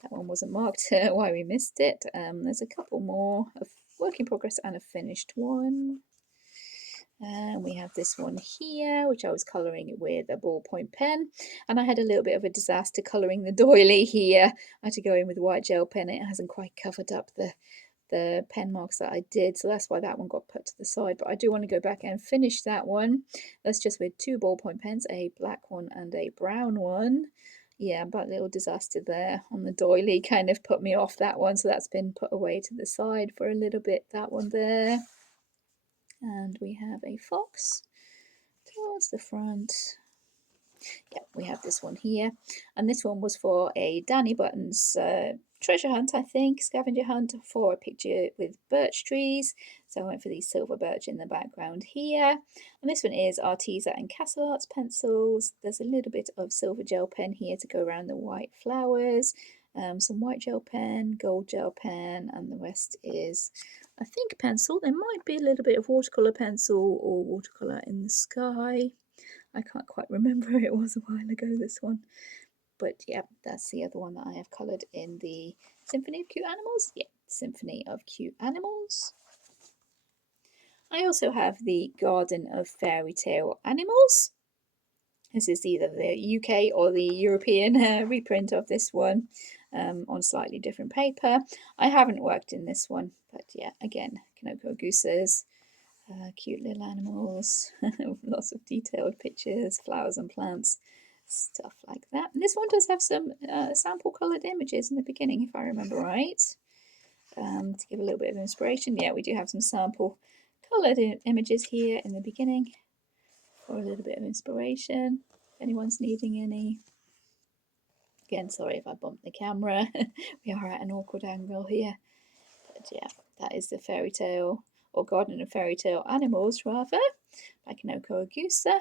That one wasn't marked why we missed it. There's a couple more, a work in progress and a finished one. And we have this one here, which I was colouring with a ballpoint pen. And I had a little bit of a disaster colouring the doily here. I had to go in with white gel pen. It hasn't quite covered up the pen marks that I did, so that's why that one got put to the side. But I do want to go back and finish that one. That's just with two ballpoint pens, a black one and a brown one. Yeah, but a little disaster there on the doily kind of put me off that one, so that's been put away to the side for a little bit, that one there. And we have a fox towards the front. Yeah, we have this one here, and this one was for a Danny Buttons treasure hunt, I think, scavenger hunt for a picture with birch trees. So I went for these silver birch in the background here. And this one is Arteza and Castle Arts pencils. There's a little bit of silver gel pen here to go around the white flowers. Some white gel pen, gold gel pen, and the rest is, I think, pencil. There might be a little bit of watercolour pencil or watercolour in the sky. I can't quite remember. It was a while ago, this one. But yeah, that's the other one that I have coloured in the Symphony of Cute Animals. Yeah, Symphony of Cute Animals. I also have the Garden of Fairy Tale Animals. This is either the UK or the European reprint of this one on slightly different paper. I haven't worked in this one, but yeah, again, Kanoko gooses, cute little animals, lots of detailed pictures, flowers and plants, stuff like that. And this one does have some sample coloured images in the beginning, if I remember right, to give a little bit of inspiration. Yeah, we do have some sample coloured images here in the beginning for a little bit of inspiration, if anyone's needing any. Again, sorry if I bumped the camera. We are at an awkward angle here. But yeah, that is the fairy tale, or Garden of Fairy Tale Animals, rather, by Kanoko Agusa.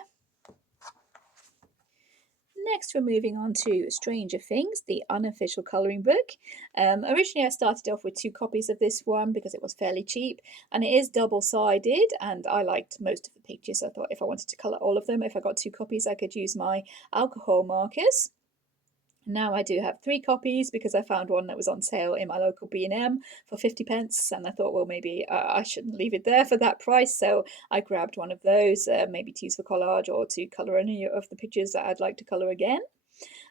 Next, we're moving on to Stranger Things, the unofficial colouring book. Originally, I started off with 2 copies of this one because it was fairly cheap, and it is double-sided, and I liked most of the pictures. I thought if I wanted to colour all of them, if I got 2 copies, I could use my alcohol markers. Now I do have 3 copies because I found one that was on sale in my local B&M for 50p, and I thought, well, maybe I shouldn't leave it there for that price, so I grabbed one of those, maybe to use for collage or to colour any of the pictures that I'd like to colour again.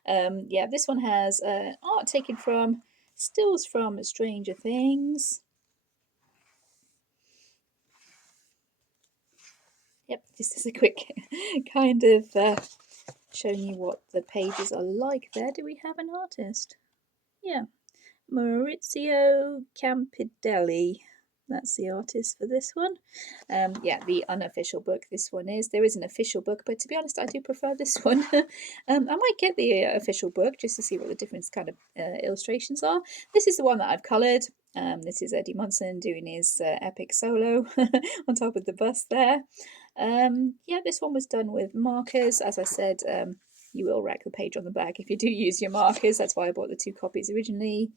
Yeah, this one has art taken from stills from Stranger Things. Yep, just as a quick kind of showing you what the pages are like there. Do we have an artist? Yeah, Maurizio Campidelli. That's the artist for this one. Yeah, the unofficial book this one is. There is an official book, but to be honest, I do prefer this one. I might get the official book just to see what the different kind of illustrations are. This is the one that I've coloured. This is Eddie Munson doing his epic solo on top of the bus there. Yeah, this one was done with markers. As I said, you will wreck the page on the back if you do use your markers. That's why I bought the 2 copies originally.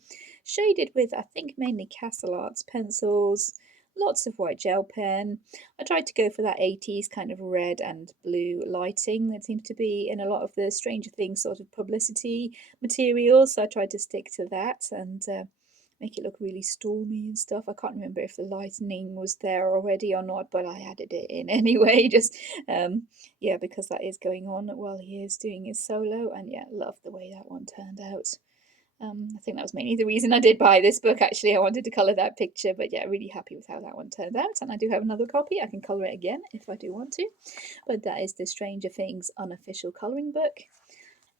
Shaded with, I think, mainly Castle Arts pencils. Lots of white gel pen. I tried to go for that 80s kind of red and blue lighting that seems to be in a lot of the Stranger Things sort of publicity materials. So I tried to stick to that and make it look really stormy and stuff. I can't remember if the lightning was there already or not, but I added it in anyway, just yeah, because that is going on while he is doing his solo. And yeah, love the way that one turned out. I think that was mainly the reason I did buy this book. Actually, I wanted to colour that picture, but yeah, really happy with how that one turned out. And I do have another copy. I can colour it again if I do want to. But that is the Stranger Things unofficial colouring book.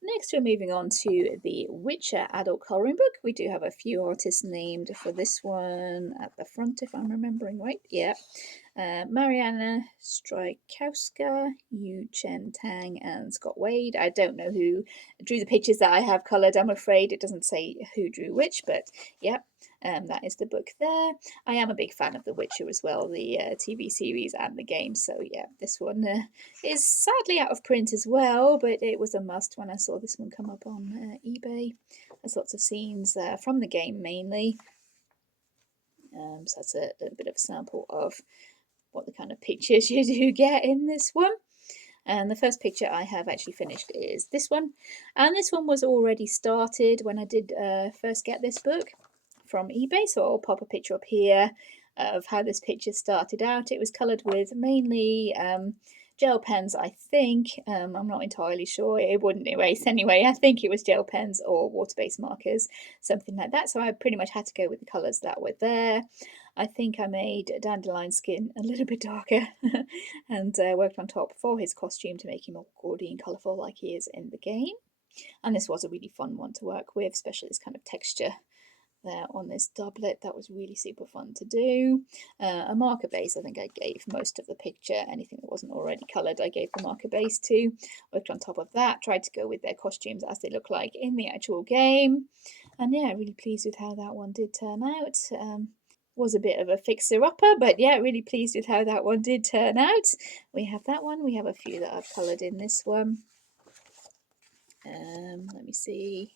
Next, we're moving on to the Witcher adult colouring book. We do have a few artists named for this one at the front, if I'm remembering right. Yeah. Mariana Strykowska, Yu Chen Tang, and Scott Wade. I don't know who drew the pictures that I have coloured, I'm afraid. It doesn't say who drew which, but yeah. That is the book there. I am a big fan of The Witcher as well, the TV series and the game. So yeah, this one is sadly out of print as well, but it was a must when I saw this one come up on eBay. There's lots of scenes from the game mainly. So that's a little bit of a sample of what the kind of pictures you do get in this one. And the first picture I have actually finished is this one. And this one was already started when I did first get this book from eBay, so I'll pop a picture up here of how this picture started out. It was coloured with mainly gel pens, I think. I'm not entirely sure. It wouldn't erase anyway. I think it was gel pens or water-based markers, something like that. So I pretty much had to go with the colours that were there. I think I made Dandelion skin a little bit darker and worked on top for his costume to make him more gaudy and colourful like he is in the game. And this was a really fun one to work with, especially this kind of texture there on this doublet. That was really super fun to do. A marker base, I think I gave most of the picture. Anything that wasn't already coloured, I gave the marker base to. Worked on top of that, tried to go with their costumes as they look like in the actual game. And yeah, really pleased with how that one did turn out. Was a bit of a fixer-upper, but yeah, really pleased with how that one did turn out. We have that one. We have a few that I've coloured in this one. Let me see.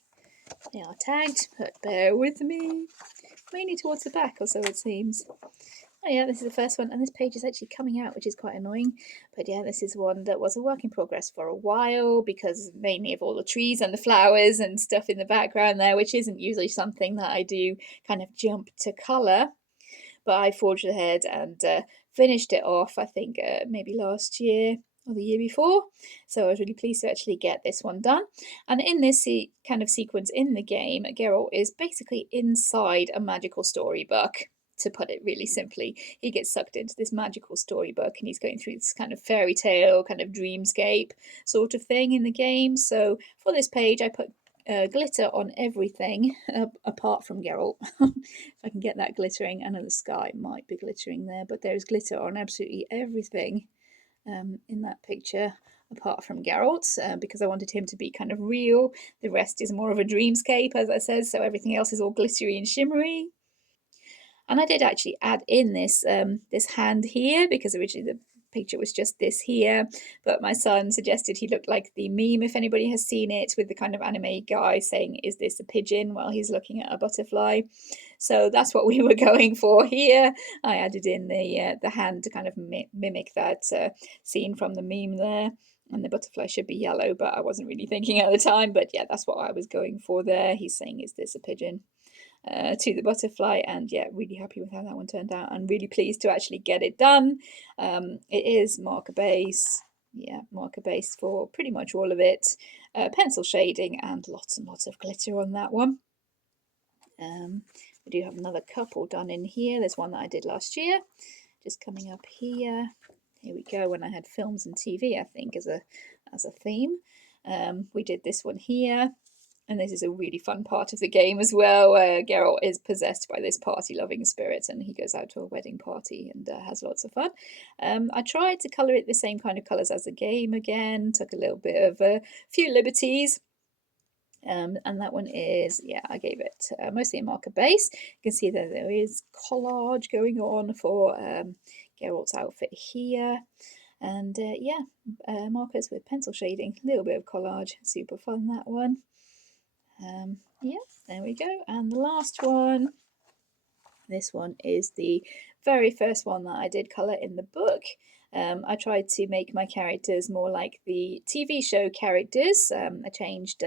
They are tagged, but bear with me. Mainly towards the back, or so it seems. Oh yeah, this is the first one, and this page is actually coming out, which is quite annoying. But yeah, this is one that was a work in progress for a while, because mainly of all the trees and the flowers and stuff in the background there, which isn't usually something that I do kind of jump to colour. But I forged ahead and finished it off, I think maybe last year or the year before. So I was really pleased to actually get this one done. And in this kind of sequence in the game, Geralt is basically inside a magical storybook. To put it really simply, he gets sucked into this magical storybook and he's going through this kind of fairy tale, kind of dreamscape sort of thing in the game. So for this page, I put glitter on everything apart from Geralt. If I can get that glittering. I know the sky might be glittering there, but there's glitter on absolutely everything in that picture apart from Geralt, because I wanted him to be kind of real. The rest is more of a dreamscape, as I said, so everything else is all glittery and shimmery. And I did actually add in this this hand here, because originally the picture was just this here, but my son suggested he looked like the meme, if anybody has seen it, with the kind of anime guy saying, "Is this a pigeon?" while he's looking at a butterfly. So that's what we were going for here. I added in the hand to kind of mimic that scene from the meme there. And the butterfly should be yellow, but I wasn't really thinking at the time. But yeah, that's what I was going for there. He's saying, "Is this a pigeon?" To the butterfly, and yeah, really happy with how that one turned out, and really pleased to actually get it done. It is marker base, yeah, marker base for pretty much all of it, pencil shading, and lots of glitter on that one. We do have another couple done in here. There's one that I did last year, just coming up here. Here we go, when I had films and TV, I think, as a theme. We did this one here. And this is a really fun part of the game as well, where Geralt is possessed by this party-loving spirit, and he goes out to a wedding party and has lots of fun. I tried to colour it the same kind of colours as the game again, took a little bit of a few liberties. And that one is, yeah, I gave it mostly a marker base. You can see that there is collage going on for Geralt's outfit here. And yeah, markers with pencil shading, a little bit of collage, super fun, that one. Yeah, there we go. And the last one, this one is the very first one that I did colour in the book. I tried to make my characters more like the TV show characters. I changed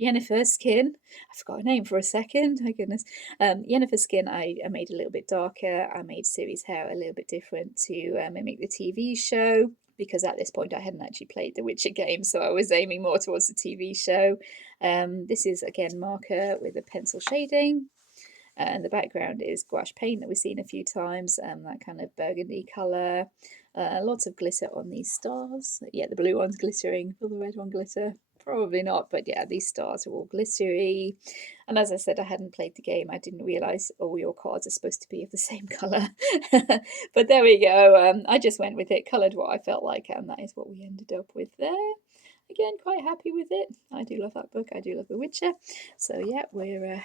Yennefer's skin. I forgot her name for a second. My goodness. Yennefer's skin I made a little bit darker. I made Ciri's hair a little bit different to mimic the TV show, because at this point I hadn't actually played the Witcher game, so I was aiming more towards the TV show. This is again marker with a pencil shading. And the background is gouache paint that we've seen a few times, that kind of burgundy colour. Lots of glitter on these stars. Yeah, the blue one's glittering. Will the red one glitter? Probably not, but yeah, these stars are all glittery. And as I said, I hadn't played the game. I didn't realise all your cards are supposed to be of the same colour. But there we go. I just went with it, coloured what I felt like, and that is what we ended up with there. Again, quite happy with it. I do love that book. I do love The Witcher. So yeah, we're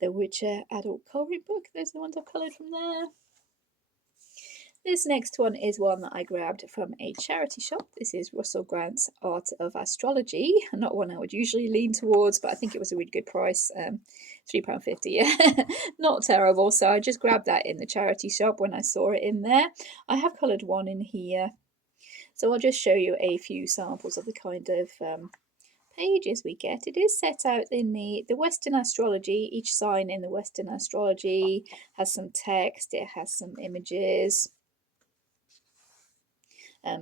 The Witcher adult colouring book. Those are the ones I've coloured from there. This next one is one that I grabbed from a charity shop. This is Russell Grant's Art of Astrology. Not one I would usually lean towards, but I think it was a really good price. £3.50, yeah. Not terrible. So I just grabbed that in the charity shop when I saw it in there. I have coloured one in here. So I'll just show you a few samples of the kind of pages we get. It is set out in the Western astrology. Each sign in the Western astrology has some text, it has some images.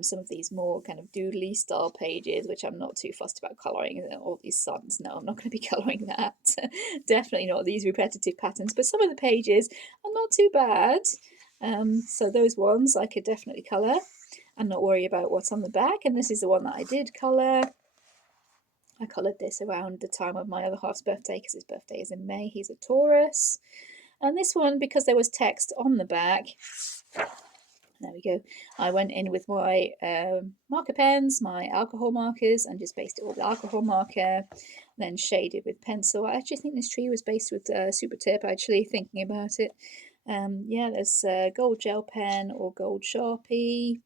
Some of these more kind of doodly style pages, which I'm not too fussed about colouring. All these suns, no, I'm not going to be colouring that. Definitely not these repetitive patterns, but some of the pages are not too bad. So those ones I could definitely colour and not worry about what's on the back. And this is the one that I did colour. I coloured this around the time of my other half's birthday, because his birthday is in May. He's a Taurus. And this one, because there was text on the back, There we go. I went in with my marker pens, my alcohol markers, and just based it all with alcohol marker, then shaded with pencil. I actually think this tree was based with Super Tip, actually, thinking about it. Yeah, there's gold gel pen or gold Sharpie.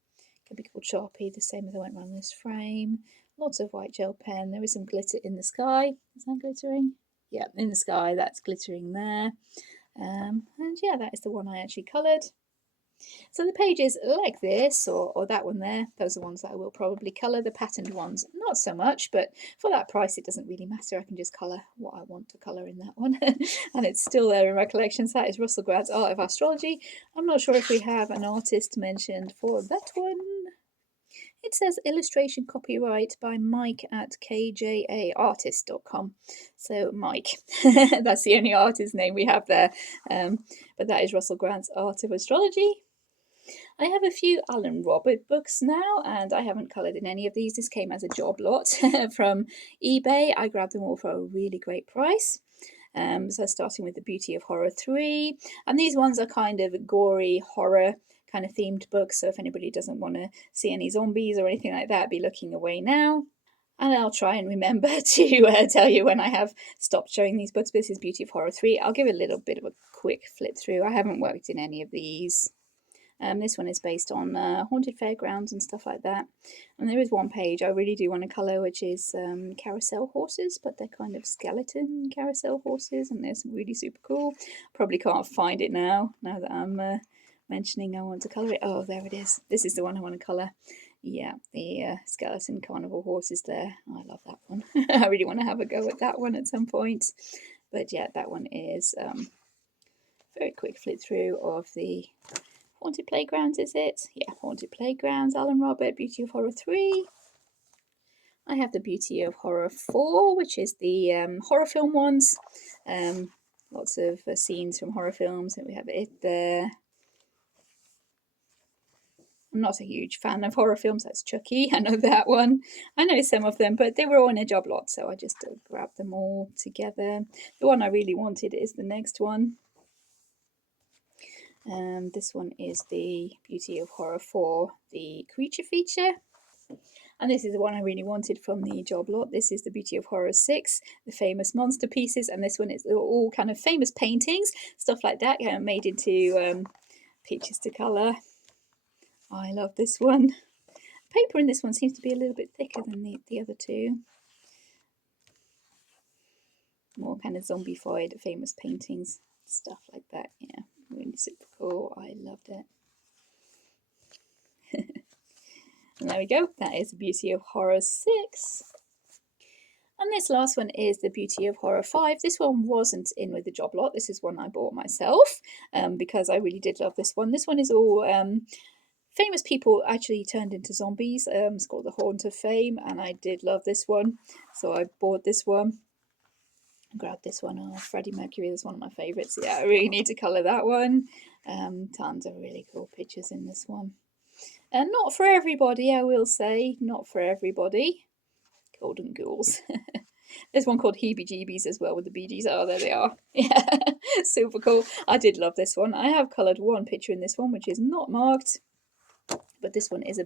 Could be called Sharpie, the same as I went around this frame. Lots of white gel pen. There is some glitter in the sky. Is that glittering? Yeah, in the sky, that's glittering there. And yeah, that is the one I actually coloured. So the pages like this or that one there, those are ones that I will probably colour. The patterned ones, not so much, but for that price it doesn't really matter. I can just colour what I want to colour in that one. And it's still there in my collection. So that is Russell Grant's Art of Astrology. I'm not sure if we have an artist mentioned for that one. It says illustration copyright by Mike at kjaartist.com. So Mike, that's the only artist name we have there. But that is Russell Grant's Art of Astrology. I have a few Alan Robert books now, and I haven't coloured in any of these. This came as a job lot from eBay. I grabbed them all for a really great price. So starting with The Beauty of Horror 3. And these ones are kind of gory horror kind of themed books. So if anybody doesn't want to see any zombies or anything like that, be looking away now. And I'll try and remember to tell you when I have stopped showing these books. But this is Beauty of Horror 3. I'll give a little bit of a quick flip through. I haven't worked in any of these. This one is based on haunted fairgrounds and stuff like that. And there is one page I really do want to colour, which is carousel horses, but they're kind of skeleton carousel horses, and they're really super cool. Probably can't find it now that I'm mentioning I want to colour it. Oh, there it is. This is the one I want to colour. Yeah, the skeleton carnival horses there. I love that one. I really want to have a go at that one at some point. But yeah, that one is very quick flip through of the Haunted Playgrounds, is it? Yeah, Haunted Playgrounds, Alan Robert, Beauty of Horror 3. I have the Beauty of Horror 4, which is the horror film ones. Lots of scenes from horror films, and we have it there. I'm not a huge fan of horror films. That's Chucky. I know that one. I know some of them, but they were all in a job lot, so I just grabbed them all together. The one I really wanted is the next one. This one is the Beauty of Horror 4, the creature feature. And this is the one I really wanted from the job lot. This is the Beauty of Horror 6, the famous monster pieces. And this one is all kind of famous paintings, stuff like that, made into pictures to colour. I love this one. Paper in this one seems to be a little bit thicker than the other two. More kind of zombified famous paintings, stuff like that. Yeah, really super cool. I loved it. And there we go. That is the Beauty of Horror 6. And this last one is the Beauty of Horror 5. This one wasn't in with the job lot. This is one I bought myself because I really did love this one. This one is all famous people actually turned into zombies. It's called The Haunt of Fame, and I did love this one. So I bought this one. Grabbed this one. Oh, Freddie Mercury is one of my favourites. Yeah, I really need to colour that one. Tons of really cool pictures in this one. And not for everybody, I will say. Not for everybody. Golden Ghouls. There's one called Heebie Jeebies as well with the Bee Gees. Oh, there they are. Yeah, super cool. I did love this one. I have coloured one picture in this one, which is not marked. But this one is a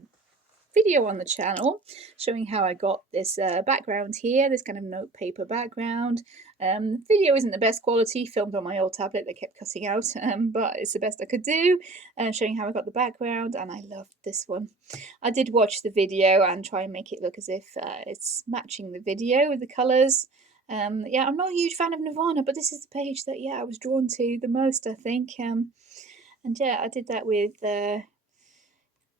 video on the channel showing how I got this background here, this kind of note paper background. Video isn't the best quality, filmed on my old tablet that kept cutting out, but it's the best I could do, showing how I got the background, and I loved this one. I did watch the video and try and make it look as if it's matching the video with the colours. Yeah, I'm not a huge fan of Nirvana, but this is the page that, yeah, I was drawn to the most, I think. And yeah, I did that with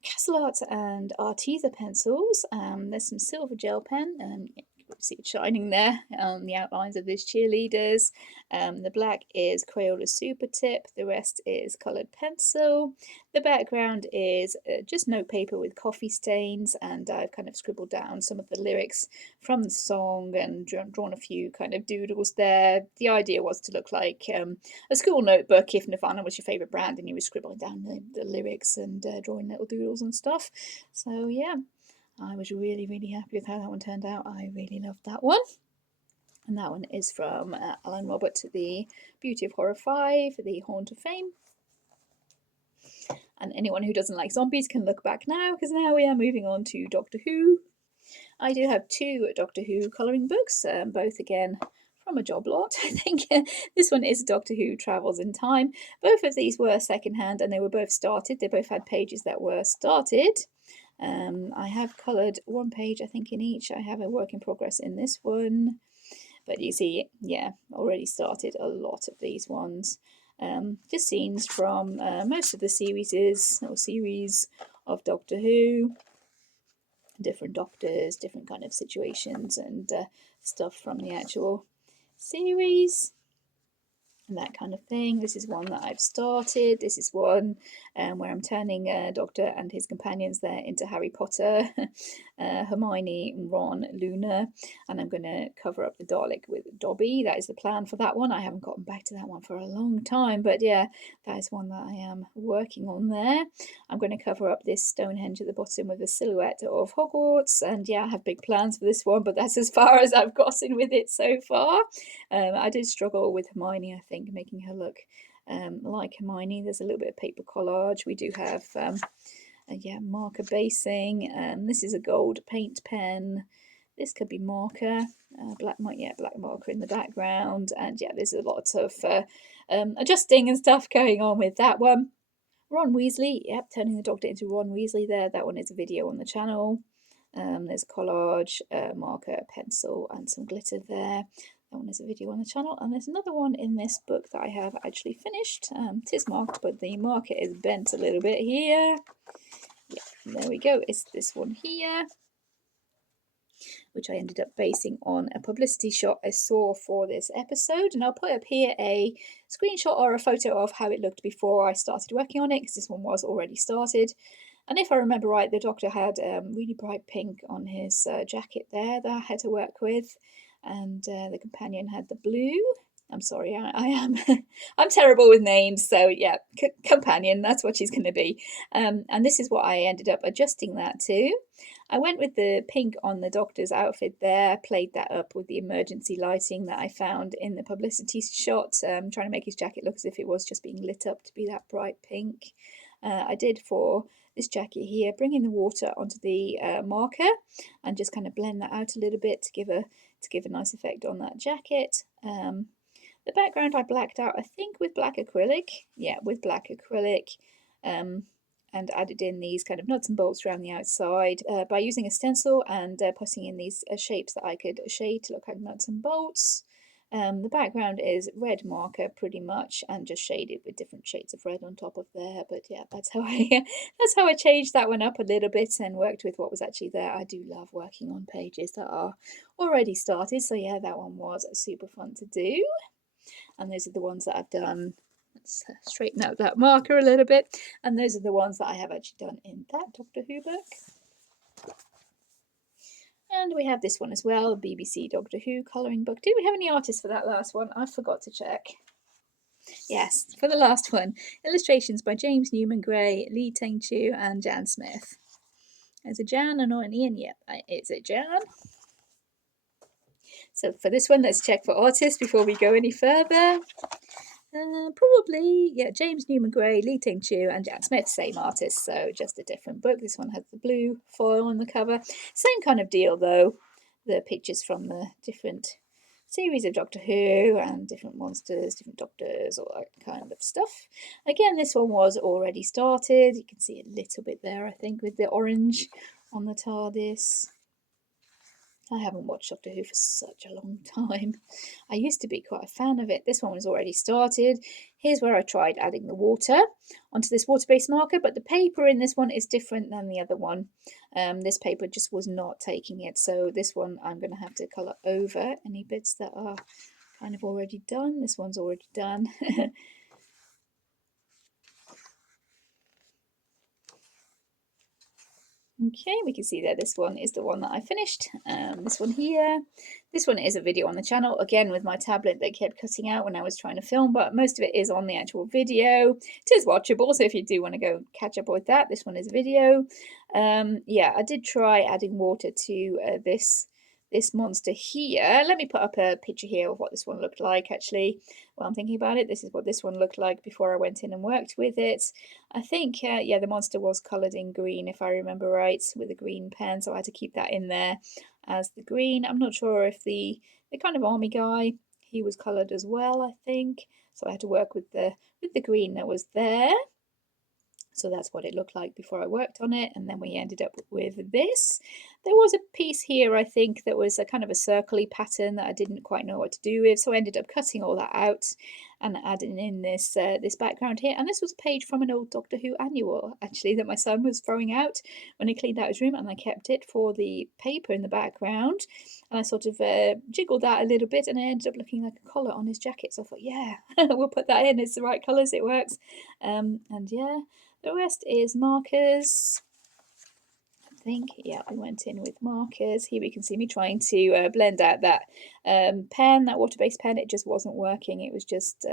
Castle Art and Arteza pencils. There's some silver gel pen, and you can see it shining there on the outlines of these cheerleaders. The black is Crayola Super Tip, the rest is coloured pencil. The background is just note paper with coffee stains, and I've kind of scribbled down some of the lyrics from the song and drawn a few kind of doodles there. The idea was to look like a school notebook if Nirvana was your favourite brand and you were scribbling down the lyrics and drawing little doodles and stuff. So yeah, I was really, really happy with how that one turned out. I really loved that one. And that one is from Alan Robert, The Beauty of Horror 5, The Haunt of Fame. And anyone who doesn't like zombies can look back now, because now we are moving on to Doctor Who. I do have 2 Doctor Who colouring books, both again from a job lot. I think this one is Doctor Who Travels in Time. Both of these were secondhand and they were both started. They both had pages that were started. I have coloured 1 page, I think, in each. I have a work in progress in this one. But you see, yeah, already started a lot of these ones. Just scenes from most of the series of Doctor Who. Different doctors, different kind of situations and stuff from the actual series and that kind of thing. This is one that I've started. This is one where I'm turning Doctor and his companions there into Harry Potter, Hermione, Ron, Luna, and I'm going to cover up the Dalek with Dobby. That is the plan for that one. I haven't gotten back to that one for a long time, but yeah, that is one that I am working on there. I'm going to cover up this Stonehenge at the bottom with a silhouette of Hogwarts, and yeah, I have big plans for this one, but that's as far as I've gotten with it so far. I did struggle with Hermione, I think, making her look like Hermione. There's a little bit of paper collage. We do have marker basing. This is a gold paint pen. This could be marker, black marker in the background, and yeah, there's a lot of adjusting and stuff going on with that one. Ron Weasley, yep, turning the Doctor into Ron Weasley there. That one is a video on the channel. There's collage, marker, pencil, and some glitter there. That one is a video on the channel, and there's another one in this book that I have actually finished. Tis marked, but the marker is bent a little bit here. Yeah, there we go. It's this one here, which I ended up basing on a publicity shot I saw for this episode, and I'll put up here a screenshot or a photo of how it looked before I started working on it, because this one was already started. And if I remember right, the Doctor had really bright pink on his jacket there that I had to work with, and the companion had the blue. I'm sorry, I am I'm terrible with names, so yeah, companion, that's what she's going to be. And this is what I ended up adjusting that to. I went with the pink on the Doctor's outfit there, played that up with the emergency lighting that I found in the publicity shot, trying to make his jacket look as if it was just being lit up to be that bright pink. I did for this jacket here, bring in the water onto the marker and just kind of blend that out a little bit to give a nice effect on that jacket. The background I blacked out, I think, with black acrylic. Yeah, with black acrylic. And added in these kind of nuts and bolts around the outside by using a stencil and putting in these shapes that I could shade to look like nuts and bolts. The background is red marker pretty much, and just shaded with different shades of red on top of there. But yeah, that's how I changed that one up a little bit and worked with what was actually there. I do love working on pages that are already started, so yeah, that one was super fun to do. And those are the ones that I've done. Let's straighten out that marker a little bit. And those are the ones that I have actually done in that Doctor Who book. And we have this one as well, a BBC Doctor Who colouring book. Did we have any artists for that last one? I forgot to check. Yes, for the last one. Illustrations by James Newman Gray, Lee Teng Chu, and Jan Smith. Is it Jan or not an Ian? Yep, it's a Jan. So for this one, let's check for artists before we go any further. Probably, yeah, James Newman Gray, Lee Teng Chu, and Jan Smith, same artist, so just a different book. This one has the blue foil on the cover. Same kind of deal, though. The pictures from the different series of Doctor Who and different monsters, different doctors, all that kind of stuff. Again, this one was already started. You can see a little bit there, I think, with the orange on the TARDIS. I haven't watched Doctor Who for such a long time. I used to be quite a fan of it. This one was already started. Here's where I tried adding the water onto this water-based marker, but the paper in this one is different than the other one. This paper just was not taking it, so this one I'm going to have to colour over any bits that are kind of already done. This one's already done. Okay, we can see there this one is the one that I finished. This one here. This one is a video on the channel, again with my tablet that kept cutting out when I was trying to film, but most of it is on the actual video. It is watchable, so if you do want to go catch up with that, this one is a video. Yeah, I did try adding water to this this monster here. Let me put up a picture here of what this one looked like, actually. While I'm thinking about it, this is what this one looked like before I went in and worked with it. I think, yeah, the monster was coloured in green, if I remember right, with a green pen, so I had to keep that in there as the green. I'm not sure if the kind of army guy, he was coloured as well, I think. So I had to work with the green that was there. So that's what it looked like before I worked on it, and then we ended up with this. There was a piece here, I think, that was a kind of a circly pattern that I didn't quite know what to do with, so I ended up cutting all that out and adding in this this background here. And this was a page from an old Doctor Who annual, actually, that my son was throwing out when he cleaned out his room, and I kept it for the paper in the background. And I sort of jiggled that a little bit, and it ended up looking like a collar on his jacket. So I thought, yeah, we'll put that in. It's the right colours, it works. And yeah. The rest is markers. I think, yeah, we went in with markers. Here we can see me trying to blend out that pen, that water-based pen. It just wasn't working. It was just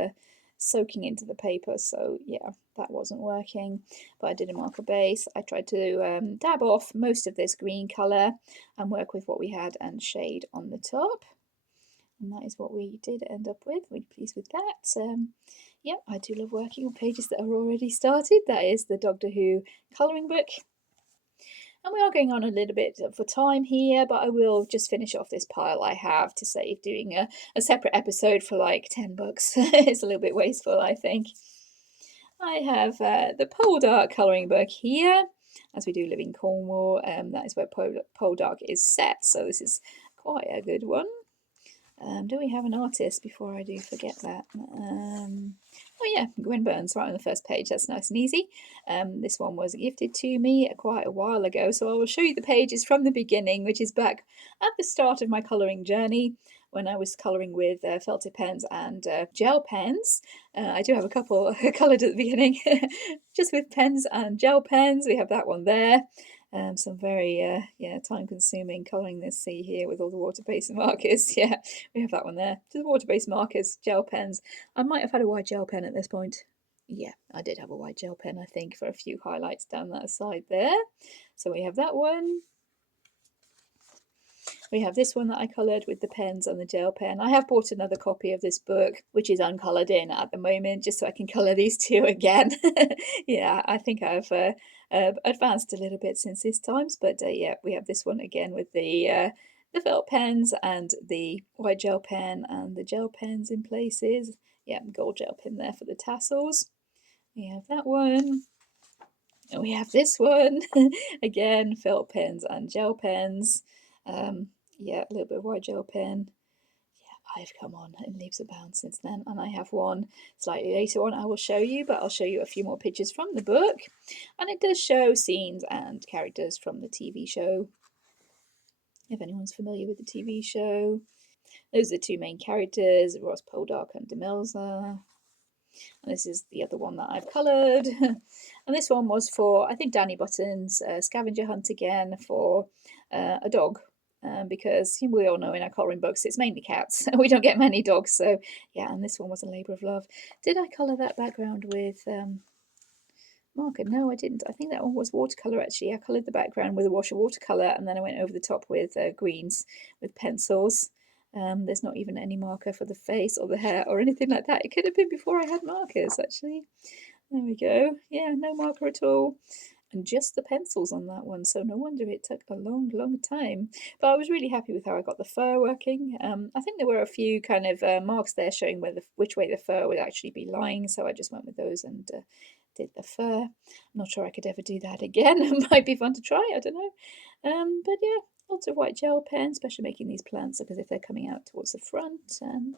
soaking into the paper. So, yeah, that wasn't working. But I did a marker base. I tried to dab off most of this green colour and work with what we had and shade on the top. And that is what we did end up with. We're pleased with that. Yeah, I do love working on pages that are already started. That is the Doctor Who colouring book. And we are going on a little bit for time here, but I will just finish off this pile I have to save doing a separate episode for like 10 books. It's a little bit wasteful, I think. I have the Poldark colouring book here, as we do live in Cornwall. That is where Poldark is set, so this is quite a good one. Do we have an artist before I do forget that? Oh yeah, Gwen Burns, right on the first page. That's nice and easy. This one was gifted to me quite a while ago, so I will show you the pages from the beginning, which is back at the start of my colouring journey when I was colouring with felted pens and gel pens. I do have a couple coloured at the beginning, just with pens and gel pens. We have that one there. Some very time-consuming colouring this sea here with all the water-based markers. Yeah, we have that one there. Just water-based markers, gel pens. I might have had a white gel pen at this point. Yeah, I did have a white gel pen, I think, for a few highlights down that side there. So we have that one. We have this one that I coloured with the pens and the gel pen. I have bought another copy of this book, which is uncoloured in at the moment, just so I can colour these two again. Yeah, I think I've advanced a little bit since this times, but yeah, we have this one again with the felt pens and the white gel pen and the gel pens in places. Yeah, gold gel pen there for the tassels. We have that one. And we have this one. Again, felt pens and gel pens. Yeah, a little bit of white gel pen. Yeah, I've come on in leaps abound since then, and I have one slightly later on I will show you, but I'll show you a few more pictures from the book, and it does show scenes and characters from the TV show, if anyone's familiar with the TV show. Those are the two main characters, Ross Poldark and Demelza. And this is the other one that I've coloured. And this one was for, I think, Danny Button's scavenger hunt again for a dog. Because we all know in our colouring books it's mainly cats. We don't get many dogs. So yeah, and this one was a labour of love. Did I colour that background with marker? No, I didn't. I think that one was watercolour actually. I coloured the background with a wash of watercolour, and then I went over the top with greens with pencils. There's not even any marker for the face or the hair or anything like that. It could have been before I had markers, actually. There we go. Yeah, no marker at all. And just the pencils on that one, so no wonder it took a long, long time. But I was really happy with how I got the fur working. I think there were a few kind of marks there showing which way the fur would actually be lying, so I just went with those and did the fur. I'm not sure I could ever do that again. It might be fun to try, I don't know. But yeah, lots of white gel pens, especially making these plants because if they're coming out towards the front. And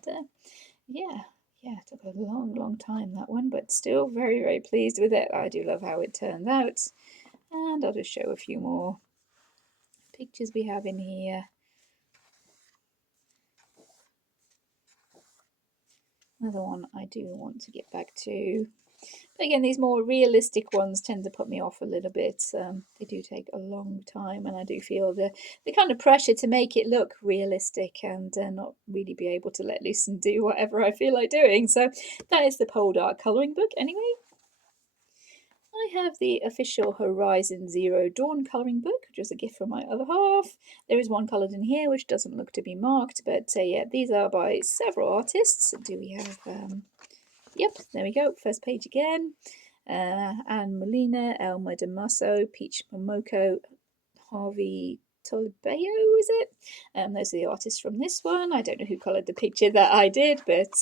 yeah, it took a long, long time, that one, but still very, very pleased with it. I do love how it turned out. And I'll just show a few more pictures we have in here. Another one I do want to get back to. But again, these more realistic ones tend to put me off a little bit. They do take a long time, and I do feel the kind of pressure to make it look realistic and not really be able to let loose and do whatever I feel like doing. So that is the Poldark colouring book anyway. I have the official Horizon Zero Dawn colouring book, which was a gift from my other half. There is one coloured in here which doesn't look to be marked, but yeah, these are by several artists. Do we have, yep, there we go, first page again. Anne Molina, Elma Damaso, Peach Momoko, Harvey Tolibeo, is it? Those are the artists from this one. I don't know who coloured the picture that I did, but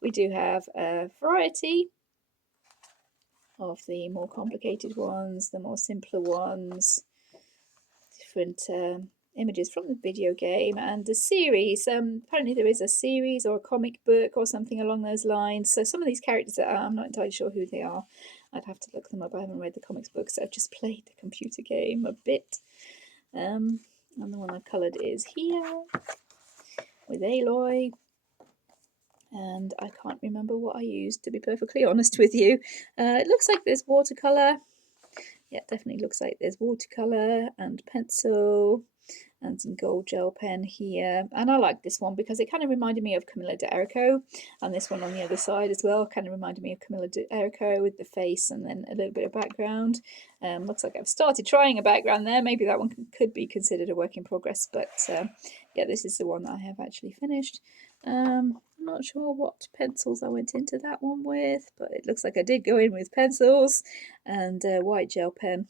we do have a variety of the more complicated ones, the more simpler ones, different images from the video game, and the series. Apparently there is a series or a comic book or something along those lines. So some of these characters, I'm not entirely sure who they are. I'd have to look them up. I haven't read the comics books, so I've just played the computer game a bit. And the one I've coloured is here with Aloy. And I can't remember what I used, to be perfectly honest with you. It looks like there's watercolour. Yeah, it definitely looks like there's watercolour and pencil and some gold gel pen here. And I like this one because it kind of reminded me of Camilla de Erico, and this one on the other side as well kind of reminded me of Camilla de Erico with the face and then a little bit of background. Looks like I've started trying a background there. Maybe that one could be considered a work in progress, but yeah, this is the one that I have actually finished. I'm not sure what pencils I went into that one with, but it looks like I did go in with pencils and white gel pen.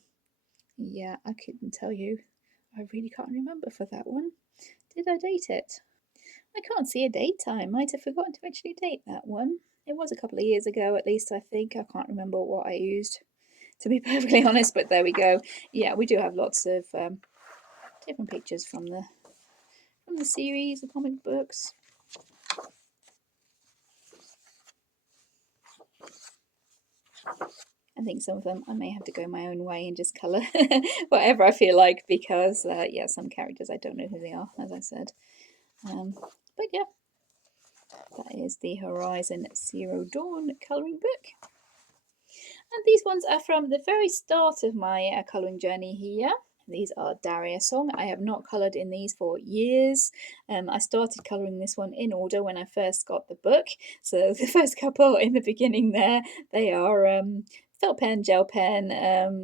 Yeah, I couldn't tell you. I really can't remember for that one. Did I date it? I can't see a date. I might have forgotten to actually date that one. It was a couple of years ago at least, I think. I can't remember what I used, to be perfectly honest, but there we go. Yeah, we do have lots of different pictures from the series, the comic books. I think some of them I may have to go my own way and just colour whatever I feel like, because yeah, some characters I don't know who they are, as I said. But yeah, that is the Horizon Zero Dawn colouring book. And these ones are from the very start of my colouring journey here. These are Daria Song. I have not coloured in these for years. I started colouring this one in order when I first got the book. So the first couple in the beginning there, they are felt pen, gel pen,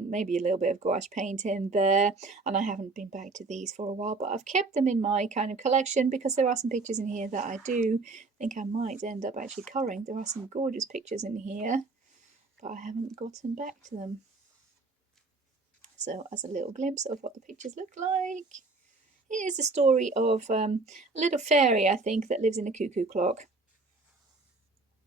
maybe a little bit of gouache paint in there. And I haven't been back to these for a while, but I've kept them in my kind of collection because there are some pictures in here that I do think I might end up actually colouring. There are some gorgeous pictures in here, but I haven't gotten back to them. So as a little glimpse of what the pictures look like, it is the story of a little fairy, I think, that lives in a cuckoo clock.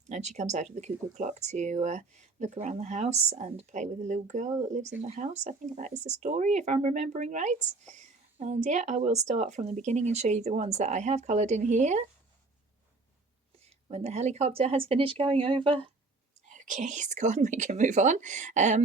And she comes out of the cuckoo clock to look around the house and play with a little girl that lives in the house. I think that is the story, if I'm remembering right. And yeah, I will start from the beginning and show you the ones that I have coloured in here when the helicopter has finished going over. Okay, it's gone, we can move on. A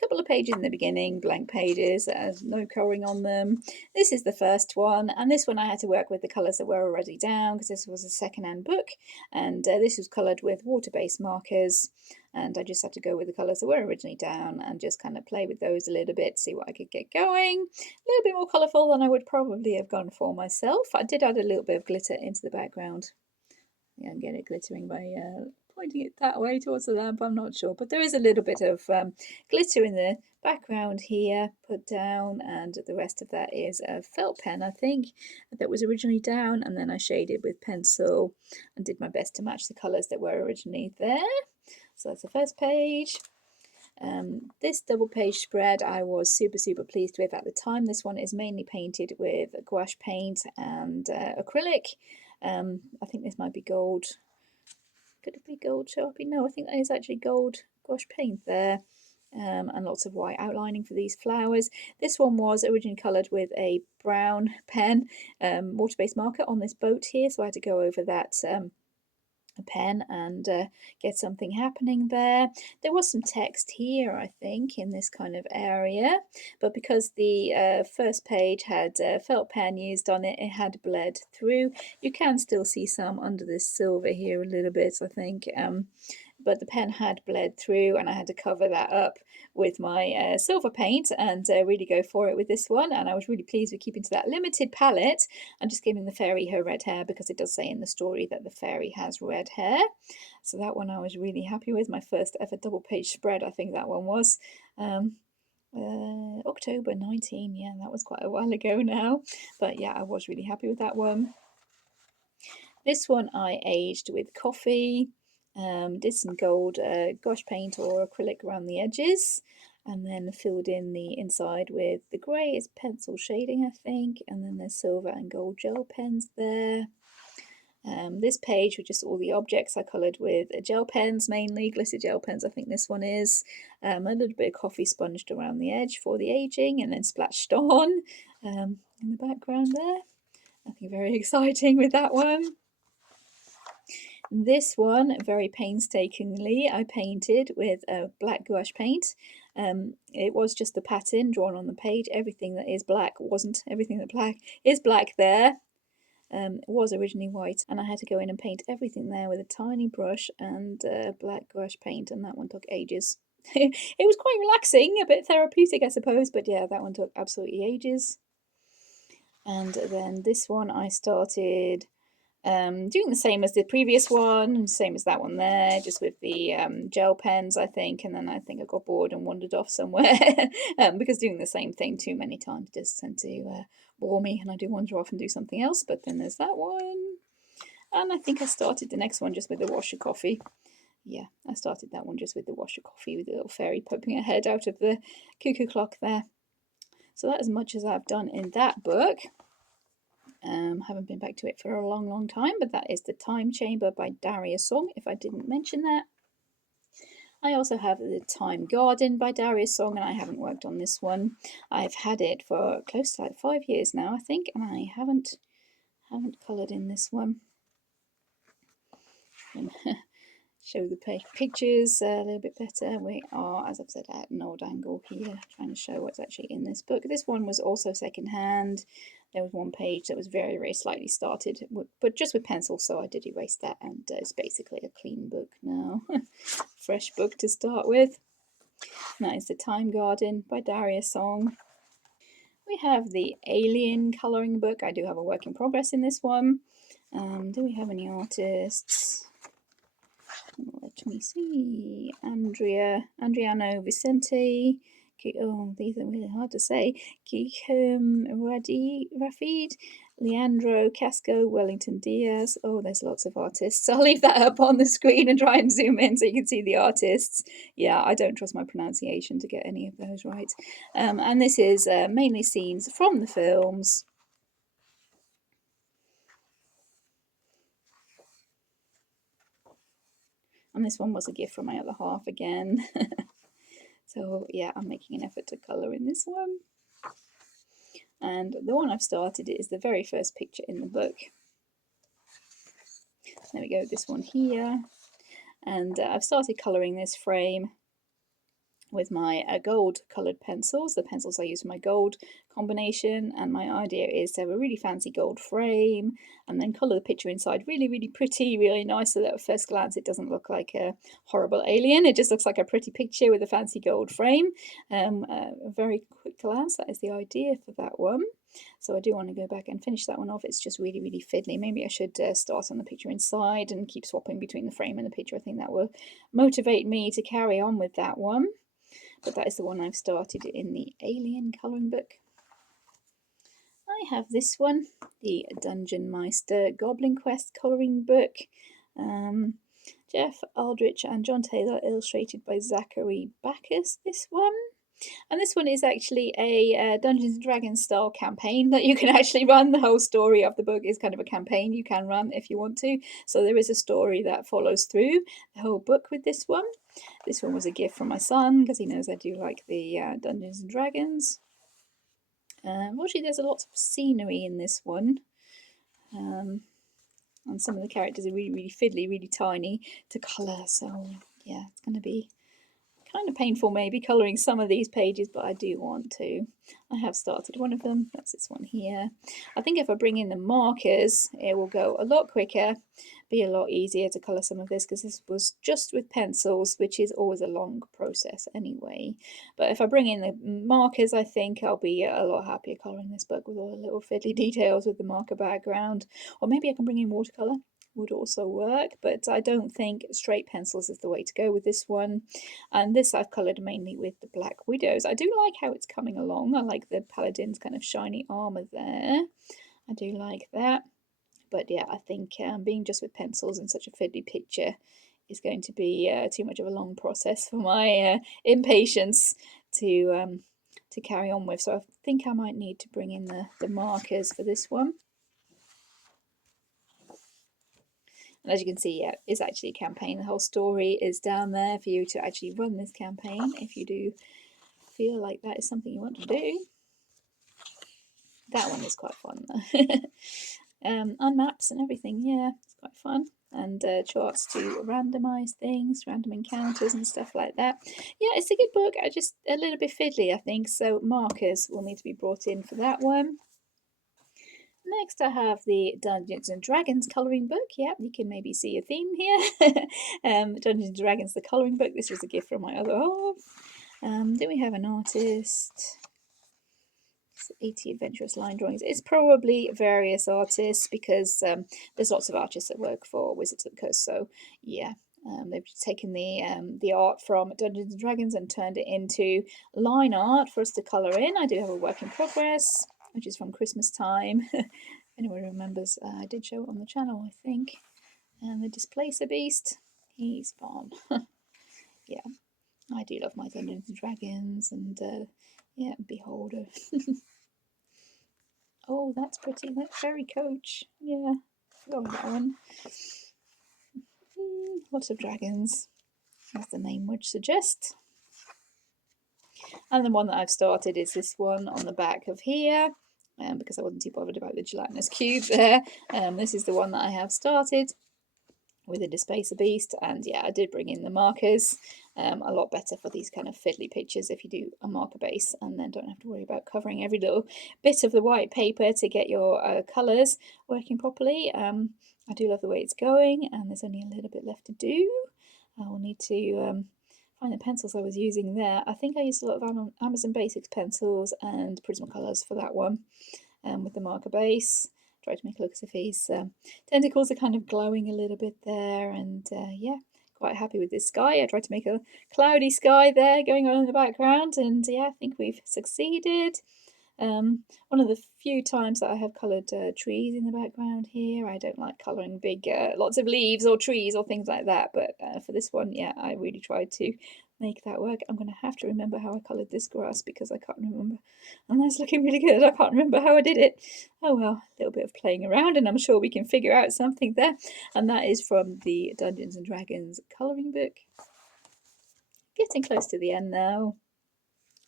couple of pages in the beginning, blank pages, no colouring on them. This is the first one, and this one I had to work with the colours that were already down because this was a second-hand book, and this was coloured with water-based markers, and I just had to go with the colours that were originally down and just kind of play with those a little bit, see what I could get going. A little bit more colourful than I would probably have gone for myself. I did add a little bit of glitter into the background. Yeah, and get it glittering by pointing it that way towards the lamp, I'm not sure, but there is a little bit of glitter in the background here put down, and the rest of that is a felt pen, I think, that was originally down, and then I shaded with pencil and did my best to match the colours that were originally there. So that's the first page. This double page spread I was super pleased with at the time. This one is mainly painted with gouache paint and acrylic. I think this might be gold. Could it be gold Sharpie? No, I think that is actually gold gouache paint there. And lots of white outlining for these flowers. This one was originally coloured with a brown pen, water-based marker on this boat here, so I had to go over that pen and get something happening there. There was some text here, I think, in this kind of area, but because the first page had felt pen used on it, it had bled through. You can still see some under this silver here a little bit, I think, but the pen had bled through and I had to cover that up with my silver paint and really go for it with this one. And I was really pleased with keeping to that limited palette and just giving the fairy her red hair, because it does say in the story that the fairy has red hair. So that one I was really happy with. My first ever double page spread, I think that one was. October 19, yeah, that was quite a while ago now, but yeah, I was really happy with that one. This one I aged with coffee, did some gold gouache paint or acrylic around the edges, and then filled in the inside with the grey is pencil shading, I think, and then there's silver and gold gel pens there. This page with just all the objects I coloured with gel pens, mainly glitter gel pens, I think this one is. A little bit of coffee sponged around the edge for the aging and then splashed on in the background there. Nothing very exciting with that one. This one, very painstakingly, I painted with black gouache paint. It was just the pattern drawn on the page. Everything that is black wasn't. Everything that black is black there. It was originally white, and I had to go in and paint everything there with a tiny brush and black gouache paint, and that one took ages. It was quite relaxing, a bit therapeutic, I suppose, but yeah, that one took absolutely ages. And then this one I started doing the same as the previous one, same as that one there, just with the gel pens, I think, and then I think I got bored and wandered off somewhere because doing the same thing too many times does tend to bore me, and I do wander off and do something else. But then there's that one, and I think I started the next one just with the wash of coffee. Yeah, I started that one just with the wash of coffee with the little fairy poking her head out of the cuckoo clock there. So that's as much as I've done in that book. Haven't been back to it for a long time, but that is The Time Chamber by Darius Song, if I didn't mention that. I also have The Time Garden by Darius Song, and I haven't worked on this one. I've had it for close to like 5 years now, I think, and I haven't coloured in this one. Show the pictures a little bit better. We are, as I've said, at an old angle here, trying to show what's actually in this book. This one was also secondhand. There was one page that was very slightly started, but just with pencil, so I did erase that, and it's basically a clean book now. Fresh book to start with. And that is The Time Garden by Darius Song. We have the Alien colouring book. I do have a work in progress in this one. Do we have any artists? Let me see. Andriano Vicente. Oh, these are really hard to say. Rafid, Leandro Casco, Wellington Diaz. Oh, there's lots of artists. I'll leave that up on the screen and try and zoom in so you can see the artists. Yeah, I don't trust my pronunciation to get any of those right. And this is mainly scenes from the films. And this one was a gift from my other half again. So yeah, I'm making an effort to colour in this one. And the one I've started is the very first picture in the book. There we go, this one here. And I've started colouring this frame with my gold coloured pencils, the pencils I use for my gold combination, and my idea is to have a really fancy gold frame and then colour the picture inside really pretty, really nice, so that at first glance it doesn't look like a horrible alien, it just looks like a pretty picture with a fancy gold frame. A very quick glance, that is the idea for that one. So I do want to go back and finish that one off. It's just really fiddly. Maybe I should start on the picture inside and keep swapping between the frame and the picture. I think that will motivate me to carry on with that one. But that is the one I've started in the Alien colouring book. I have this one, the Dungeon Meister Goblin Quest colouring book. Jeff Aldrich and John Taylor, illustrated by Zachary Backus, this one. And this one is actually a Dungeons and Dragons style campaign that you can actually run. The whole story of the book is kind of a campaign you can run if you want to. So there is a story that follows through the whole book with this one. This one was a gift from my son because he knows I do like the Dungeons and Dragons. Actually, there's a lot of scenery in this one. And some of the characters are really fiddly, really tiny to colour. So yeah, it's going to be Kind of painful maybe colouring some of these pages, but I do want to. I have started one of them. That's this one here. I think if I bring in the markers, it will go a lot quicker, be a lot easier to colour some of this, because this was just with pencils, which is always a long process anyway. But if I bring in the markers, I think I'll be a lot happier colouring this book with all the little fiddly details with the marker background. Or maybe I can bring in watercolour. Would also work, but I don't think straight pencils is the way to go with this one. And this I've coloured mainly with the Black Widows. I do like how it's coming along. I like the Paladin's kind of shiny armour there. I do like that. But yeah, I think being just with pencils in such a fiddly picture is going to be too much of a long process for my impatience to carry on with. So I think I might need to bring in the markers for this one. And as you can see, yeah, it's actually a campaign. The whole story is down there for you to actually run this campaign if you do feel like that is something you want to do. That one is quite fun though. And maps and everything, yeah, it's quite fun. And charts to randomise things, random encounters and stuff like that. Yeah, it's a good book. I just a little bit fiddly, I think. So markers will need to be brought in for that one. Next, I have the Dungeons and Dragons colouring book. Yeah, you can maybe see a theme here. Dungeons and Dragons, the colouring book. This was a gift from my other half. Do we have an artist? 80 adventurous line drawings. It's probably various artists because there's lots of artists that work for Wizards of the Coast. So yeah, they've taken the art from Dungeons and Dragons and turned it into line art for us to colour in. I do have a work in progress, which is from Christmas time. If anyone remembers, I did show it on the channel, I think. And the Displacer Beast, he's fun. Yeah, I do love my Dungeons and Dragons, and yeah, Beholder. Oh, that's pretty. That fairy coach. Yeah, forgot about that one. Lots of dragons, as the name would suggest. And the one that I've started is this one on the back of here, because I wasn't too bothered about the gelatinous cube there. This is the one that I have started with a Displacer Beast, and yeah, I did bring in the markers. A lot better for these kind of fiddly pictures if you do a marker base and then don't have to worry about covering every little bit of the white paper to get your colours working properly. I do love the way it's going, and there's only a little bit left to do. I will need to find the pencils I was using there. I think I used a lot of Amazon Basics pencils and Prismacolors for that one, with the marker base. Try to make it look as if his tentacles are kind of glowing a little bit there, and yeah, quite happy with this sky. I tried to make a cloudy sky there going on in the background, and yeah, I think we've succeeded. One of the few times that I have coloured trees in the background here. I don't like colouring big, lots of leaves or trees or things like that, but for this one, yeah, I really tried to make that work. I'm going to have to remember how I coloured this grass because I can't remember. And that's looking really good. I can't remember how I did it. Oh well, a little bit of playing around, and I'm sure we can figure out something there. And that is from the Dungeons and Dragons colouring book. Getting close to the end now.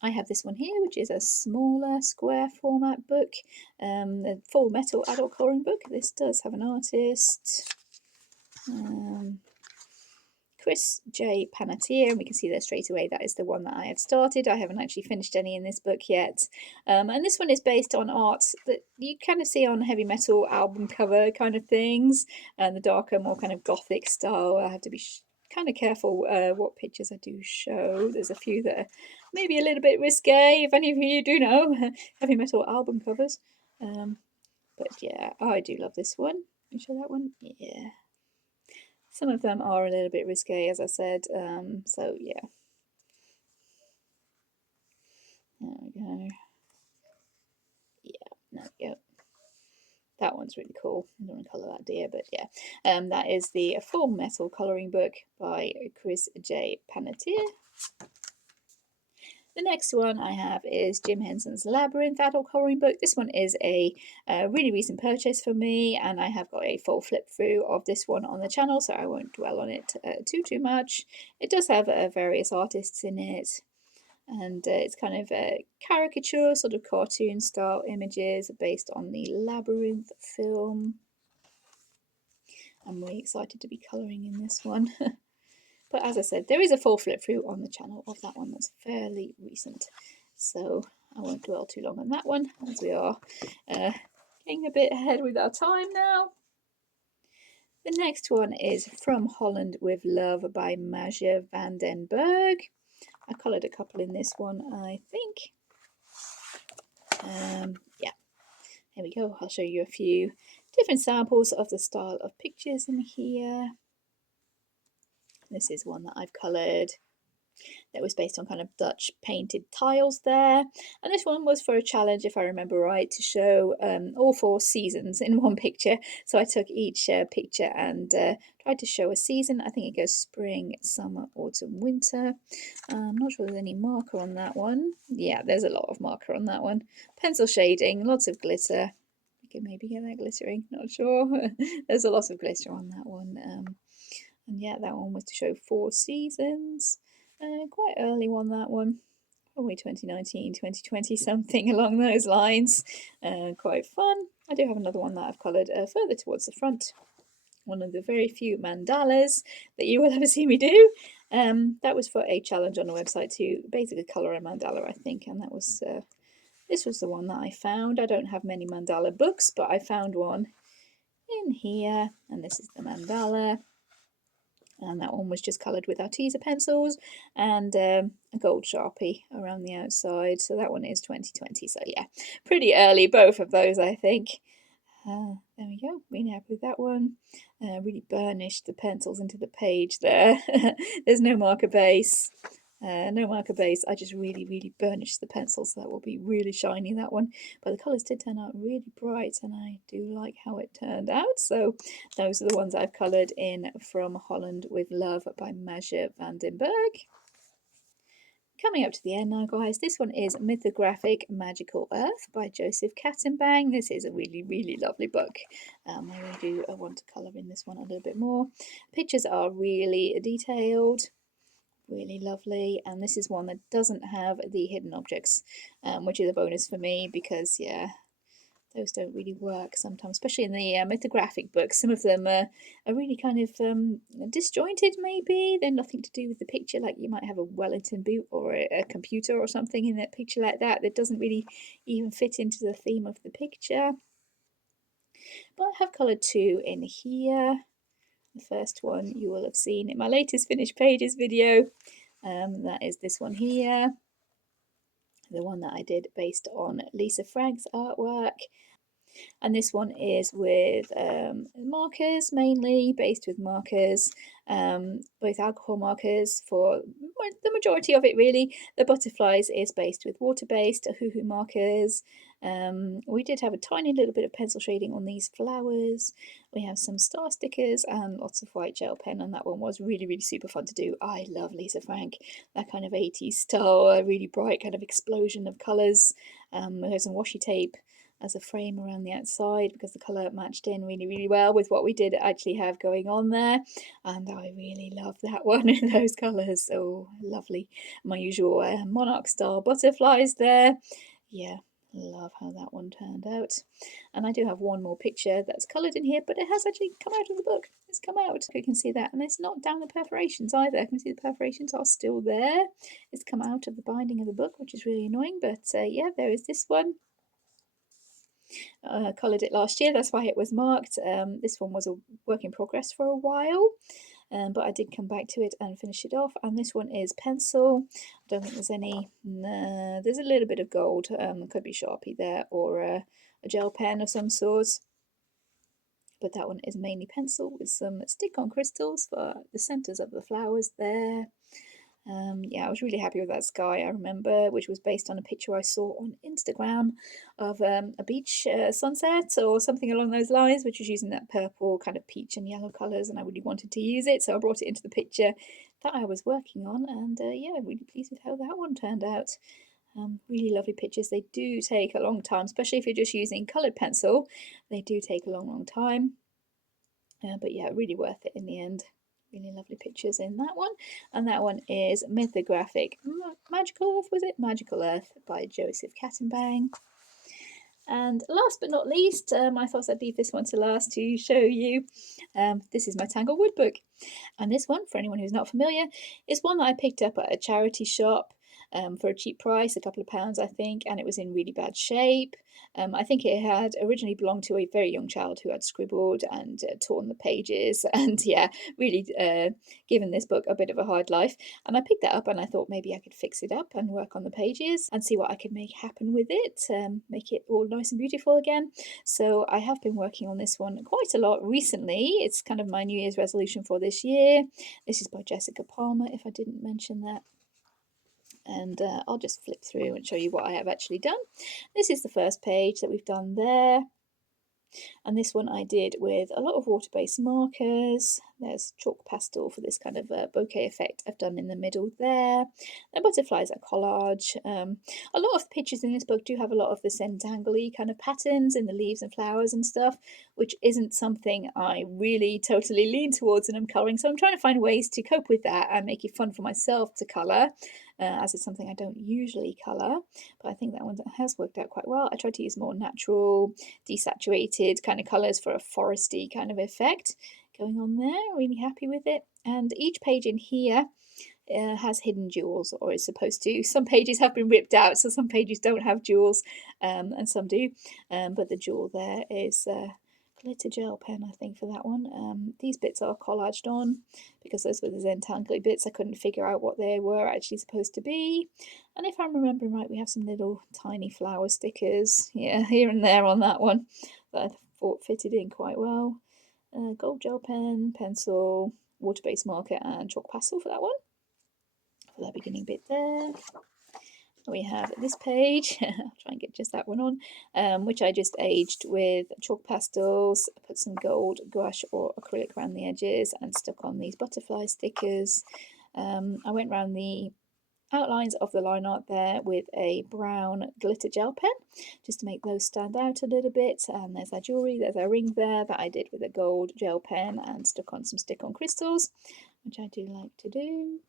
I have this one here, which is a smaller square format book, the full metal adult colouring book. This does have an artist, Chris J. Panettiere, and we can see there straight away that is the one that I have started. I haven't actually finished any in this book yet. And this one is based on art that you kind of see on heavy metal album cover kind of things, and the darker, more kind of gothic style. I have to be kind of careful what pictures I do show. There's a few that are maybe a little bit risque, if any of you do know heavy metal album covers. But yeah, I do love this one. Can you show that one? Yeah. Some of them are a little bit risque, as I said, so yeah. There we go. Yeah, there we go. That one's really cool. I don't want to colour that deer, but yeah. That is the Full Metal colouring book by Chris J. Panettiere. The next one I have is Jim Henson's Labyrinth adult colouring book. This one is a really recent purchase for me, and I have got a full flip through of this one on the channel, so I won't dwell on it too much. It does have various artists in it, and it's kind of a caricature, sort of cartoon style images based on the Labyrinth film. I'm really excited to be colouring in this one. But as I said, there is a full flip through on the channel of that one that's fairly recent. So I won't dwell too long on that one, as we are getting a bit ahead with our time now. The next one is From Holland with Love by Maja van den Berg. I coloured a couple in this one, I think. Yeah, here we go. I'll show you a few different samples of the style of pictures in here. This is one that I've coloured that was based on kind of Dutch painted tiles there. And this one was for a challenge, if I remember right, to show all 4 seasons in one picture. So I took each picture and tried to show a season. I think it goes spring, summer, autumn, winter. I'm not sure there's any marker on that one. Yeah, there's a lot of marker on that one. Pencil shading, lots of glitter. You can maybe get that glittering, not sure. There's a lot of glitter on that one. And yeah, that one was to show 4 seasons. Quite early one, that one. Probably 2019, 2020, something along those lines. Quite fun. I do have another one that I've coloured further towards the front. One of the very few mandalas that you will ever see me do. That was for a challenge on the website to basically colour a mandala, I think. And that was this was the one that I found. I don't have many mandala books, but I found one in here. And this is the mandala. And that one was just coloured with Arteza pencils and a gold Sharpie around the outside. So that one is 2020. So yeah, pretty early, both of those, I think. There we go, really happy with that one. Really burnished the pencils into the page there. There's no marker base. No marker base. I just really burnished the pencils, so that will be really shiny, that one. But the colours did turn out really bright, and I do like how it turned out. So those are the ones I've coloured in From Holland with Love by Maja van den Berg. Coming up to the end now, guys, this one is Mythographic Magical Earth by Joseph Kattenbang. This is a really lovely book. I really do want to colour in this one a little bit more. Pictures are really detailed, really lovely, and this is one that doesn't have the hidden objects, which is a bonus for me because, yeah, those don't really work sometimes, especially in the mythographic books. Some of them are really kind of disjointed, maybe. They're nothing to do with the picture, like you might have a Wellington boot or a computer or something in that picture like that doesn't really even fit into the theme of the picture. But I have coloured 2 in here. The first one you will have seen in my latest finished pages video. That is this one here. The one that I did based on Lisa Frank's artwork. And this one is with markers, mainly based with markers, both alcohol markers for the majority of it, really. The butterflies is based with water-based hoo-hoo markers. We did have a tiny little bit of pencil shading on these flowers. We have some star stickers and lots of white gel pen, and that one was really super fun to do. I love Lisa Frank, that kind of 80s style, really bright kind of explosion of colours. There's some washi tape as a frame around the outside because the colour matched in really well with what we did actually have going on there, and I really love that one in those colours. Oh, lovely. My usual monarch style butterflies there. Yeah, love how that one turned out. And I do have one more picture that's coloured in here, but it has actually come out of the book. It's come out, you can see that, and it's not down the perforations either. You can see the perforations are still there. It's come out of the binding of the book, which is really annoying, but yeah, there is this one. Coloured it last year, that's why it was marked. This one was a work in progress for a while, but I did come back to it and finish it off. And this one is pencil. I don't think there's any, there's a little bit of gold, could be Sharpie there, or a gel pen of some sort. But that one is mainly pencil with some stick-on crystals for the centres of the flowers there. Yeah, I was really happy with that sky, I remember, which was based on a picture I saw on Instagram of a beach sunset or something along those lines, which was using that purple kind of peach and yellow colours, and I really wanted to use it, so I brought it into the picture that I was working on, and yeah, really pleased with how that one turned out. Really lovely pictures. They do take a long time, especially if you're just using coloured pencil. They do take a long time, but yeah, really worth it in the end. Really lovely pictures in that one. And that one is Mythographic Magical Earth, was it? Magical Earth by Joseph Kattenbang. And last but not least, I thought I'd leave this one to last to show you. This is my Tanglewood book. And this one, for anyone who's not familiar, is one that I picked up at a charity shop for a cheap price, a couple of pounds, I think, and it was in really bad shape. I think it had originally belonged to a very young child who had scribbled and torn the pages, and yeah, really given this book a bit of a hard life. And I picked that up and I thought maybe I could fix it up and work on the pages and see what I could make happen with it, make it all nice and beautiful again. So I have been working on this one quite a lot recently. It's kind of my New Year's resolution for this year. This is by Jessica Palmer, if I didn't mention that. And I'll just flip through and show you what I have actually done. This is the first page that we've done there. And this one I did with a lot of water-based markers. There's chalk pastel for this kind of bokeh effect I've done in the middle there. The butterflies are collage. A lot of the pictures in this book do have a lot of the Zentangle-y kind of patterns in the leaves and flowers and stuff, which isn't something I really totally lean towards when I'm colouring. So I'm trying to find ways to cope with that and make it fun for myself to colour. As it's something I don't usually colour, but I think that one has worked out quite well. I tried to use more natural, desaturated kind of colours for a foresty kind of effect going on there. Really happy with it. And each page in here has hidden jewels, or is supposed to. Some pages have been ripped out, so some pages don't have jewels, and some do. But the jewel there is glitter gel pen, I think, for that one. These bits are collaged on because those were the Zentangle bits. I couldn't figure out what they were actually supposed to be. And if I'm remembering right, we have some little tiny flower stickers, yeah, here and there on that one that I thought fitted in quite well. Gold gel pen, pencil, water-based marker, and chalk pastel for that one. For that beginning bit there. We have this page, I'll try and get just that one on, which I just aged with chalk pastels, put some gold gouache or acrylic around the edges and stuck on these butterfly stickers. I went around the outlines of the line art there with a brown glitter gel pen just to make those stand out a little bit. And there's our jewellery, there's our ring there that I did with a gold gel pen and stuck on some stick-on crystals, which I do like to do.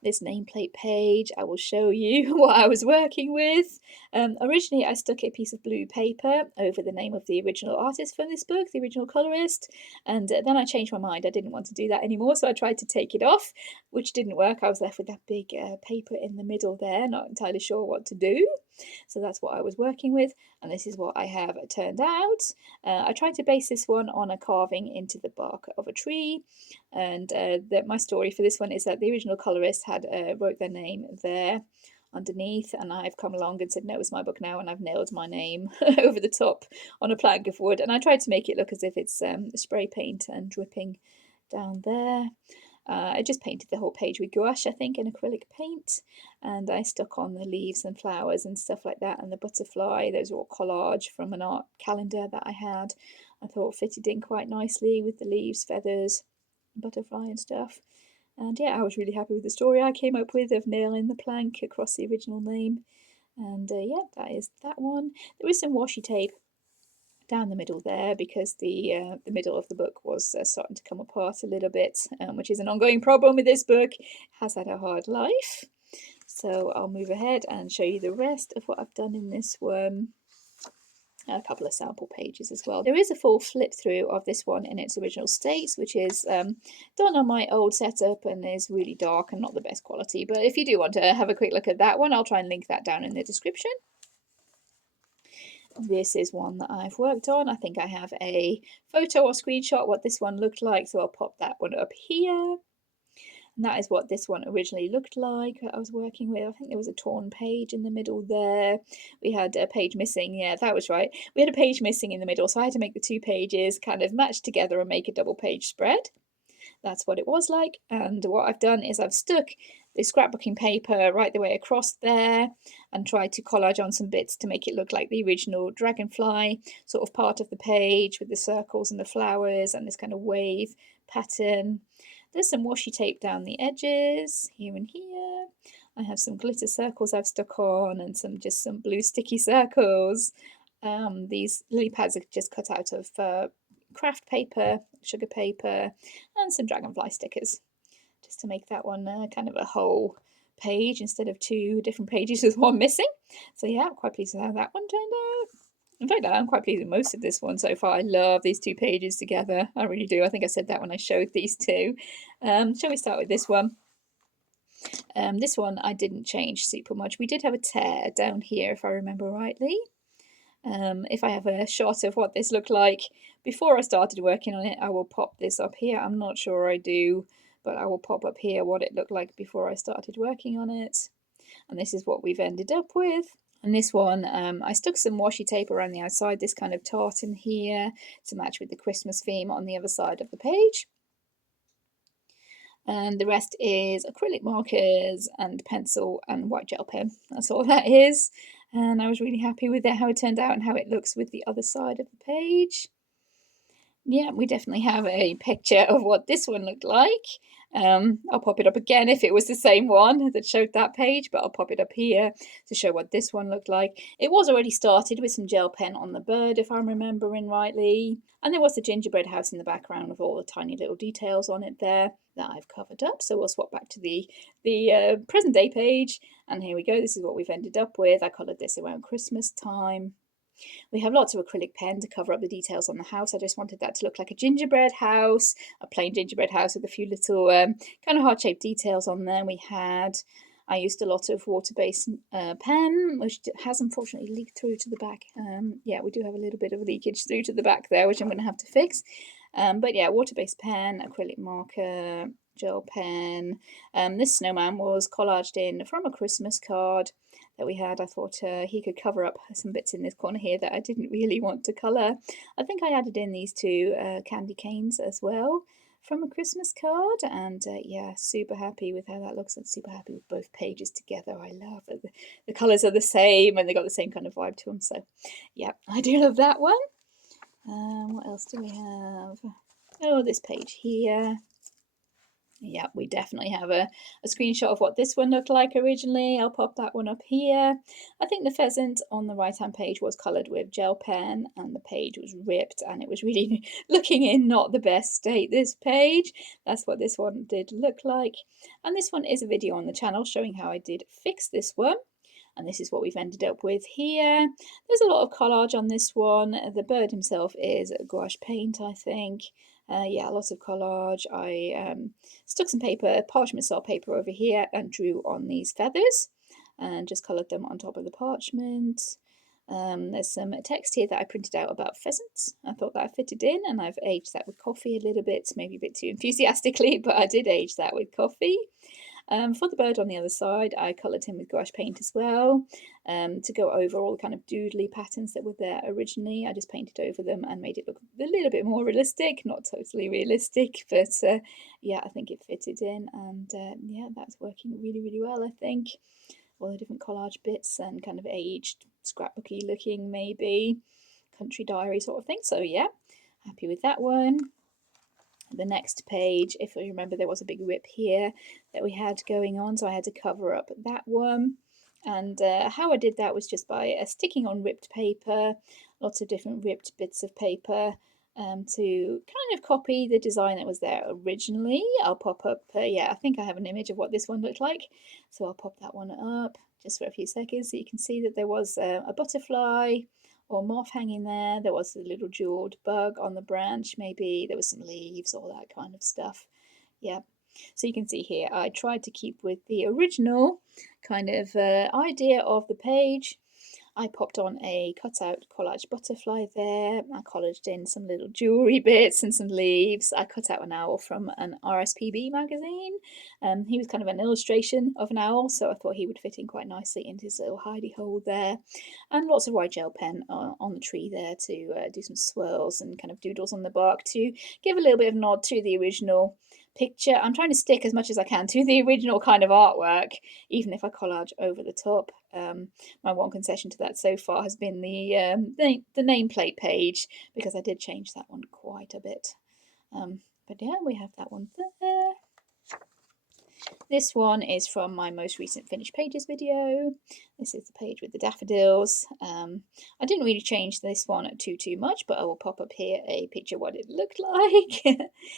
This nameplate page, I will show you what I was working with. Originally I stuck a piece of blue paper over the name of the original artist for this book, the original colorist, and then I changed my mind. I didn't want to do that anymore, so I tried to take it off, which didn't work. I was left with that big paper in the middle there, not entirely sure what to do. So that's what I was working with, and this is what I have turned out. I tried to base this one on a carving into the bark of a tree, and my story for this one is that the original colorist had wrote their name there underneath, and I've come along and said no, it's my book now, and I've nailed my name over the top on a plank of wood, and I tried to make it look as if it's spray paint and dripping down there. I just painted the whole page with gouache, I think, and acrylic paint, and I stuck on the leaves and flowers and stuff like that, and the butterfly. Those were all collage from an art calendar that I had. I thought fitted in quite nicely with the leaves, feathers, butterfly and stuff. And yeah, I was really happy with the story I came up with of nailing the plank across the original name. And yeah, that is that one. There is some washi tape down the middle there because the middle of the book was starting to come apart a little bit, which is an ongoing problem with this book. It has had a hard life. So I'll move ahead and show you the rest of what I've done in this one. A couple of sample pages as well. There is a full flip through of this one in its original state, which is done on my old setup and is really dark and not the best quality. But if you do want to have a quick look at that one, I'll try and link that down in the description. This is one that I've worked on. I think I have a photo or screenshot what this one looked like, so I'll pop that one up here. And that is what this one originally looked like that I was working with. I think there was a torn page in the middle there. We had a page missing. Yeah, that was right. We had a page missing in the middle, so I had to make the two pages kind of match together and make a double page spread. That's what it was like. And what I've done is I've stuck the scrapbooking paper right the way across there and tried to collage on some bits to make it look like the original dragonfly sort of part of the page with the circles and the flowers and this kind of wave pattern. There's some washi tape down the edges here and here. I have some glitter circles I've stuck on and just some blue sticky circles. These lily pads are just cut out of craft paper, sugar paper, and some dragonfly stickers, just to make that one kind of a whole page instead of 2 different pages with one missing. So yeah, I'm quite pleased with how that one turned out. In fact, I'm quite pleased with most of this one so far. I love these 2 pages together. I really do. I think I said that when I showed these 2. Shall we start with this one? This one I didn't change super much. We did have a tear down here, if I remember rightly. If I have a shot of what this looked like before I started working on it, I will pop this up here. I'm not sure I do, but I will pop up here what it looked like before I started working on it. And this is what we've ended up with. And this one, I stuck some washi tape around the outside, this kind of tartan here, to match with the Christmas theme on the other side of the page. And the rest is acrylic markers and pencil and white gel pen. That's all that is. And I was really happy with it, how it turned out and how it looks with the other side of the page. Yeah, we definitely have a picture of what this one looked like. I'll pop it up again if it was the same one that showed that page, but I'll pop it up here to show what this one looked like. It was already started with some gel pen on the bird, if I'm remembering rightly. And there was the gingerbread house in the background with all the tiny little details on it there that I've covered up. So we'll swap back to the present day page. And here we go. This is what we've ended up with. I coloured this around Christmas time. We have lots of acrylic pen to cover up the details on the house. I just wanted that to look like a gingerbread house, a plain gingerbread house with a few little kind of heart-shaped details on there. I used a lot of water-based pen, which has unfortunately leaked through to the back. Yeah, we do have a little bit of leakage through to the back there, which I'm going to have to fix. But yeah, water-based pen, acrylic marker, gel pen. This snowman was collaged in from a Christmas card that we had. I thought he could cover up some bits in this corner here that I didn't really want to colour. I think I added in these 2 candy canes as well from a Christmas card, and yeah, super happy with how that looks and super happy with both pages together. I love it. The colours are the same and they got the same kind of vibe to them, so yeah, I do love that one. What else do we have? Oh, this page here. Yeah, we definitely have a screenshot of what this one looked like originally. I'll pop that one up here. I think the pheasant on the right-hand page was coloured with gel pen and the page was ripped and it was really looking in not the best state, this page. That's what this one did look like. And this one is a video on the channel showing how I did fix this one. And this is what we've ended up with here. There's a lot of collage on this one. The bird himself is gouache paint, I think. Yeah, lots of collage. I stuck some paper, parchment style paper over here and drew on these feathers and just coloured them on top of the parchment. There's some text here that I printed out about pheasants. I thought that fitted in, and I've aged that with coffee a little bit, maybe a bit too enthusiastically, but I did age that with coffee. For the bird on the other side, I coloured him with gouache paint as well, to go over all the kind of doodly patterns that were there originally. I just painted over them and made it look a little bit more realistic, not totally realistic, but yeah, I think it fitted in, and yeah, that's working really, really well, I think. All the different collage bits and kind of aged, scrapbooky looking, maybe country diary sort of thing. So yeah, happy with that one. The next page, if you remember, there was a big rip here that we had going on, so I had to cover up that one. And how I did that was just by sticking on ripped paper, lots of different ripped bits of paper, to kind of copy the design that was there originally. I'll pop up, yeah, I think I have an image of what this one looked like, so I'll pop that one up just for a few seconds so you can see that there was a butterfly or moth hanging there. There was a little jeweled bug on the branch, maybe. There was some leaves, all that kind of stuff. Yeah. So you can see here, I tried to keep with the original kind of idea of the page. I popped on a cutout collage butterfly there. I collaged in some little jewellery bits and some leaves. I cut out an owl from an RSPB magazine. He was kind of an illustration of an owl, so I thought he would fit in quite nicely into his little hidey hole there. And lots of white gel pen on the tree there to do some swirls and kind of doodles on the bark to give a little bit of nod to the original picture. I'm trying to stick as much as I can to the original kind of artwork, even if I collage over the top. My one concession to that so far has been the nameplate page, because I did change that one quite a bit. But yeah, we have that one there. This one is from my most recent finished pages video. This is the page with the daffodils. I didn't really change this one too much, but I will pop up here a picture of what it looked like.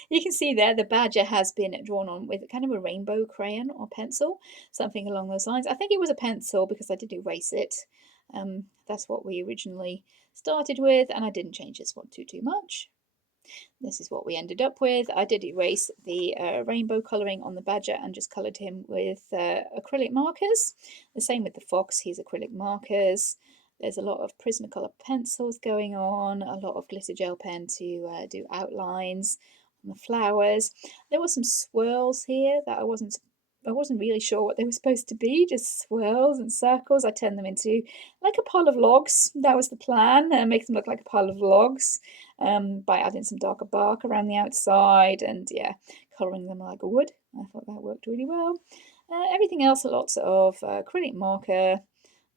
You can see there the badger has been drawn on with kind of a rainbow crayon or pencil, something along those lines. I think it was a pencil because I did erase it. That's what we originally started with, and I didn't change this one too much. This is what we ended up with. I did erase the rainbow colouring on the badger and just coloured him with acrylic markers. The same with the fox, he's acrylic markers. There's a lot of Prismacolor pencils going on, a lot of glitter gel pen to do outlines on the flowers. There were some swirls here that I wasn't really sure what they were supposed to be, just swirls and circles. I turned them into like a pile of logs. That was the plan, make them look like a pile of logs by adding some darker bark around the outside and yeah, colouring them like a wood. I thought that worked really well. Everything else, lots of acrylic marker,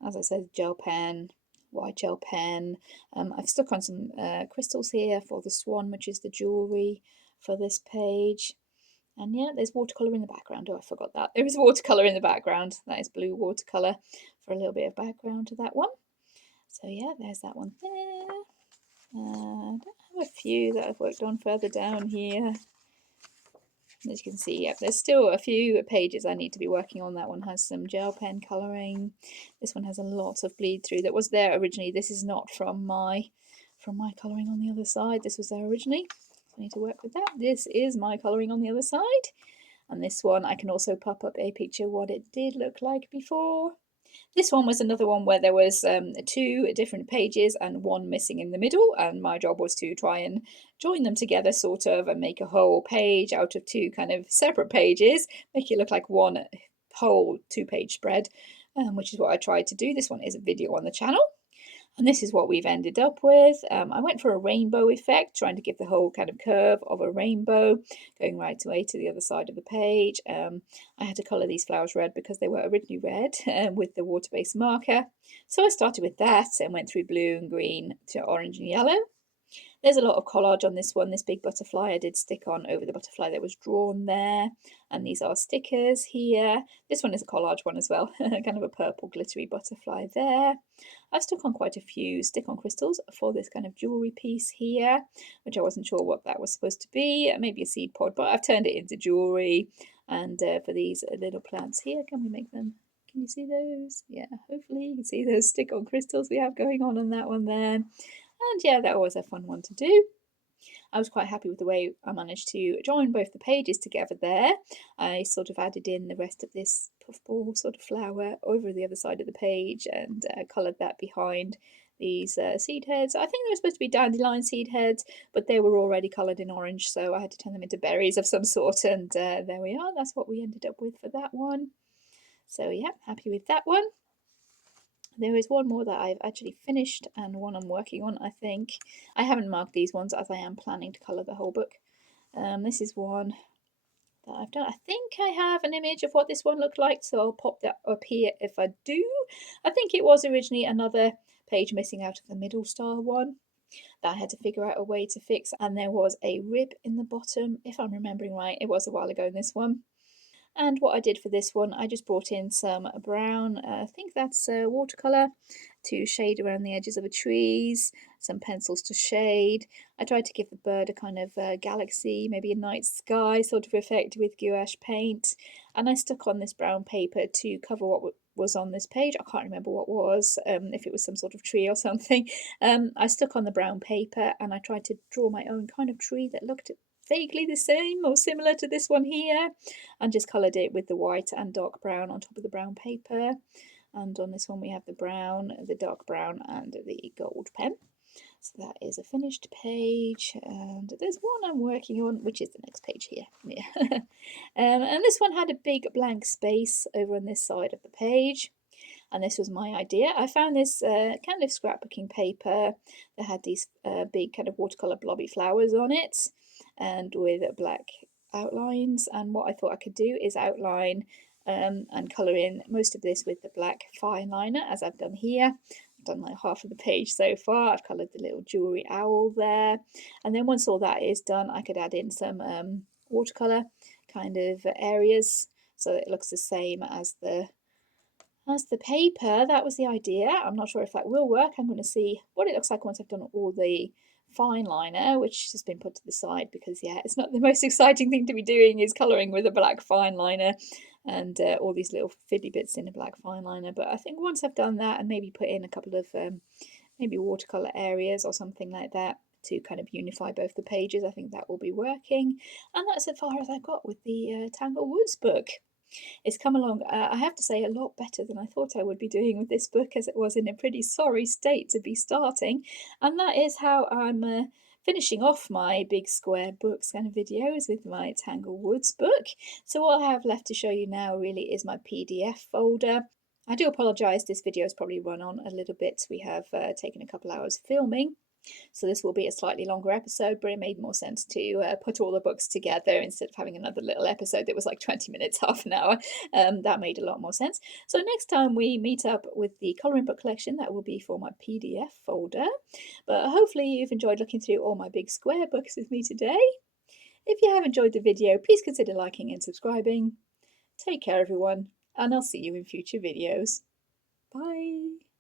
as I said, gel pen, white gel pen. I've stuck on some crystals here for the swan, which is the jewellery for this page. And yeah, there's watercolour in the background. Oh, I forgot that. There is watercolour in the background. That is blue watercolour for a little bit of background to that one. So yeah, there's that one there. I have a few that I've worked on further down here. As you can see, yep, there's still a few pages I need to be working on. That one has some gel pen colouring. This one has a lot of bleed through that was there originally. This is not from my colouring on the other side. This was there originally. I need to work with that. This is my colouring on the other side. And this one, I can also pop up a picture of what it did look like before. This one was another one where there was 2 different pages and one missing in the middle, and my job was to try and join them together sort of and make a whole page out of 2 kind of separate pages, make it look like one whole 2-page spread, which is what I tried to do. This one is a video on the channel. And this is what we've ended up with. I went for a rainbow effect, trying to give the whole kind of curve of a rainbow, going right away to the other side of the page. I had to colour these flowers red because they were originally red with the water-based marker. So I started with that and went through blue and green to orange and yellow. There's a lot of collage on this one. This big butterfly I did stick on over the butterfly that was drawn there. And these are stickers here. This one is a collage one as well. Kind of a purple glittery butterfly there. I've stuck on quite a few stick-on crystals for this kind of jewellery piece here, which I wasn't sure what that was supposed to be. Maybe a seed pod, but I've turned it into jewellery. And for these little plants here, can we make them? Can you see those? Yeah, hopefully you can see those stick-on crystals we have going on that one there. And yeah, that was a fun one to do. I was quite happy with the way I managed to join both the pages together there. I sort of added in the rest of this puffball sort of flower over the other side of the page and coloured that behind these seed heads. I think they were supposed to be dandelion seed heads, but they were already coloured in orange, so I had to turn them into berries of some sort, and there we are. That's what we ended up with for that one. So yeah, happy with that one. There is one more that I've actually finished and one I'm working on, I think. I haven't marked these ones as I am planning to colour the whole book. This is one that I've done. I think I have an image of what this one looked like, so I'll pop that up here if I do. I think it was originally another page missing out of the middle star one that I had to figure out a way to fix, and there was a rib in the bottom, if I'm remembering right. It was a while ago in this one. And what I did for this one, I just brought in some brown, I think that's watercolour, to shade around the edges of the trees, some pencils to shade. I tried to give the bird a kind of galaxy, maybe a night sky sort of effect with gouache paint. And I stuck on this brown paper to cover what was on this page. I can't remember what was, if it was some sort of tree or something. I stuck on the brown paper and I tried to draw my own kind of tree that looked vaguely the same or similar to this one here, and just coloured it with the white and dark brown on top of the brown paper. And on this one we have the brown, the dark brown and the gold pen. So that is a finished page, and there's one I'm working on, which is the next page here. Yeah. And this one had a big blank space over on this side of the page, and this was my idea. I found this kind of scrapbooking paper that had these big kind of watercolour blobby flowers on it, and with black outlines. And what I thought I could do is outline and colour in most of this with the black fine liner, as I've done here. I've done like half of the page so far. I've coloured the little jewellery owl there, and then once all that is done, I could add in some watercolour kind of areas. so it looks the same as the paper. That was the idea. I'm not sure if that will work. I'm going to see what it looks like once I've done all the fine liner, which has been put to the side because, yeah, it's not the most exciting thing to be doing is colouring with a black fine liner and all these little fiddly bits in a black fine liner. But I think once I've done that and maybe put in a couple of maybe watercolour areas or something like that to kind of unify both the pages, I think that will be working. And that's as far as I got with the Tangled Woods book. It's come along, I have to say, a lot better than I thought I would be doing with this book, as it was in a pretty sorry state to be starting. And that is how I'm finishing off my big square books kind of videos with my Tangled Woods book. So all I have left to show you now really is my PDF folder. I do apologise, this video has probably run on a little bit. We have taken a couple hours filming. So this will be a slightly longer episode, but it made more sense to put all the books together instead of having another little episode that was like 20 minutes, half an hour. That made a lot more sense. So next time we meet up with the colouring book collection, that will be for my PDF folder. But hopefully you've enjoyed looking through all my big square books with me today. If you have enjoyed the video, please consider liking and subscribing. Take care everyone, and I'll see you in future videos. Bye!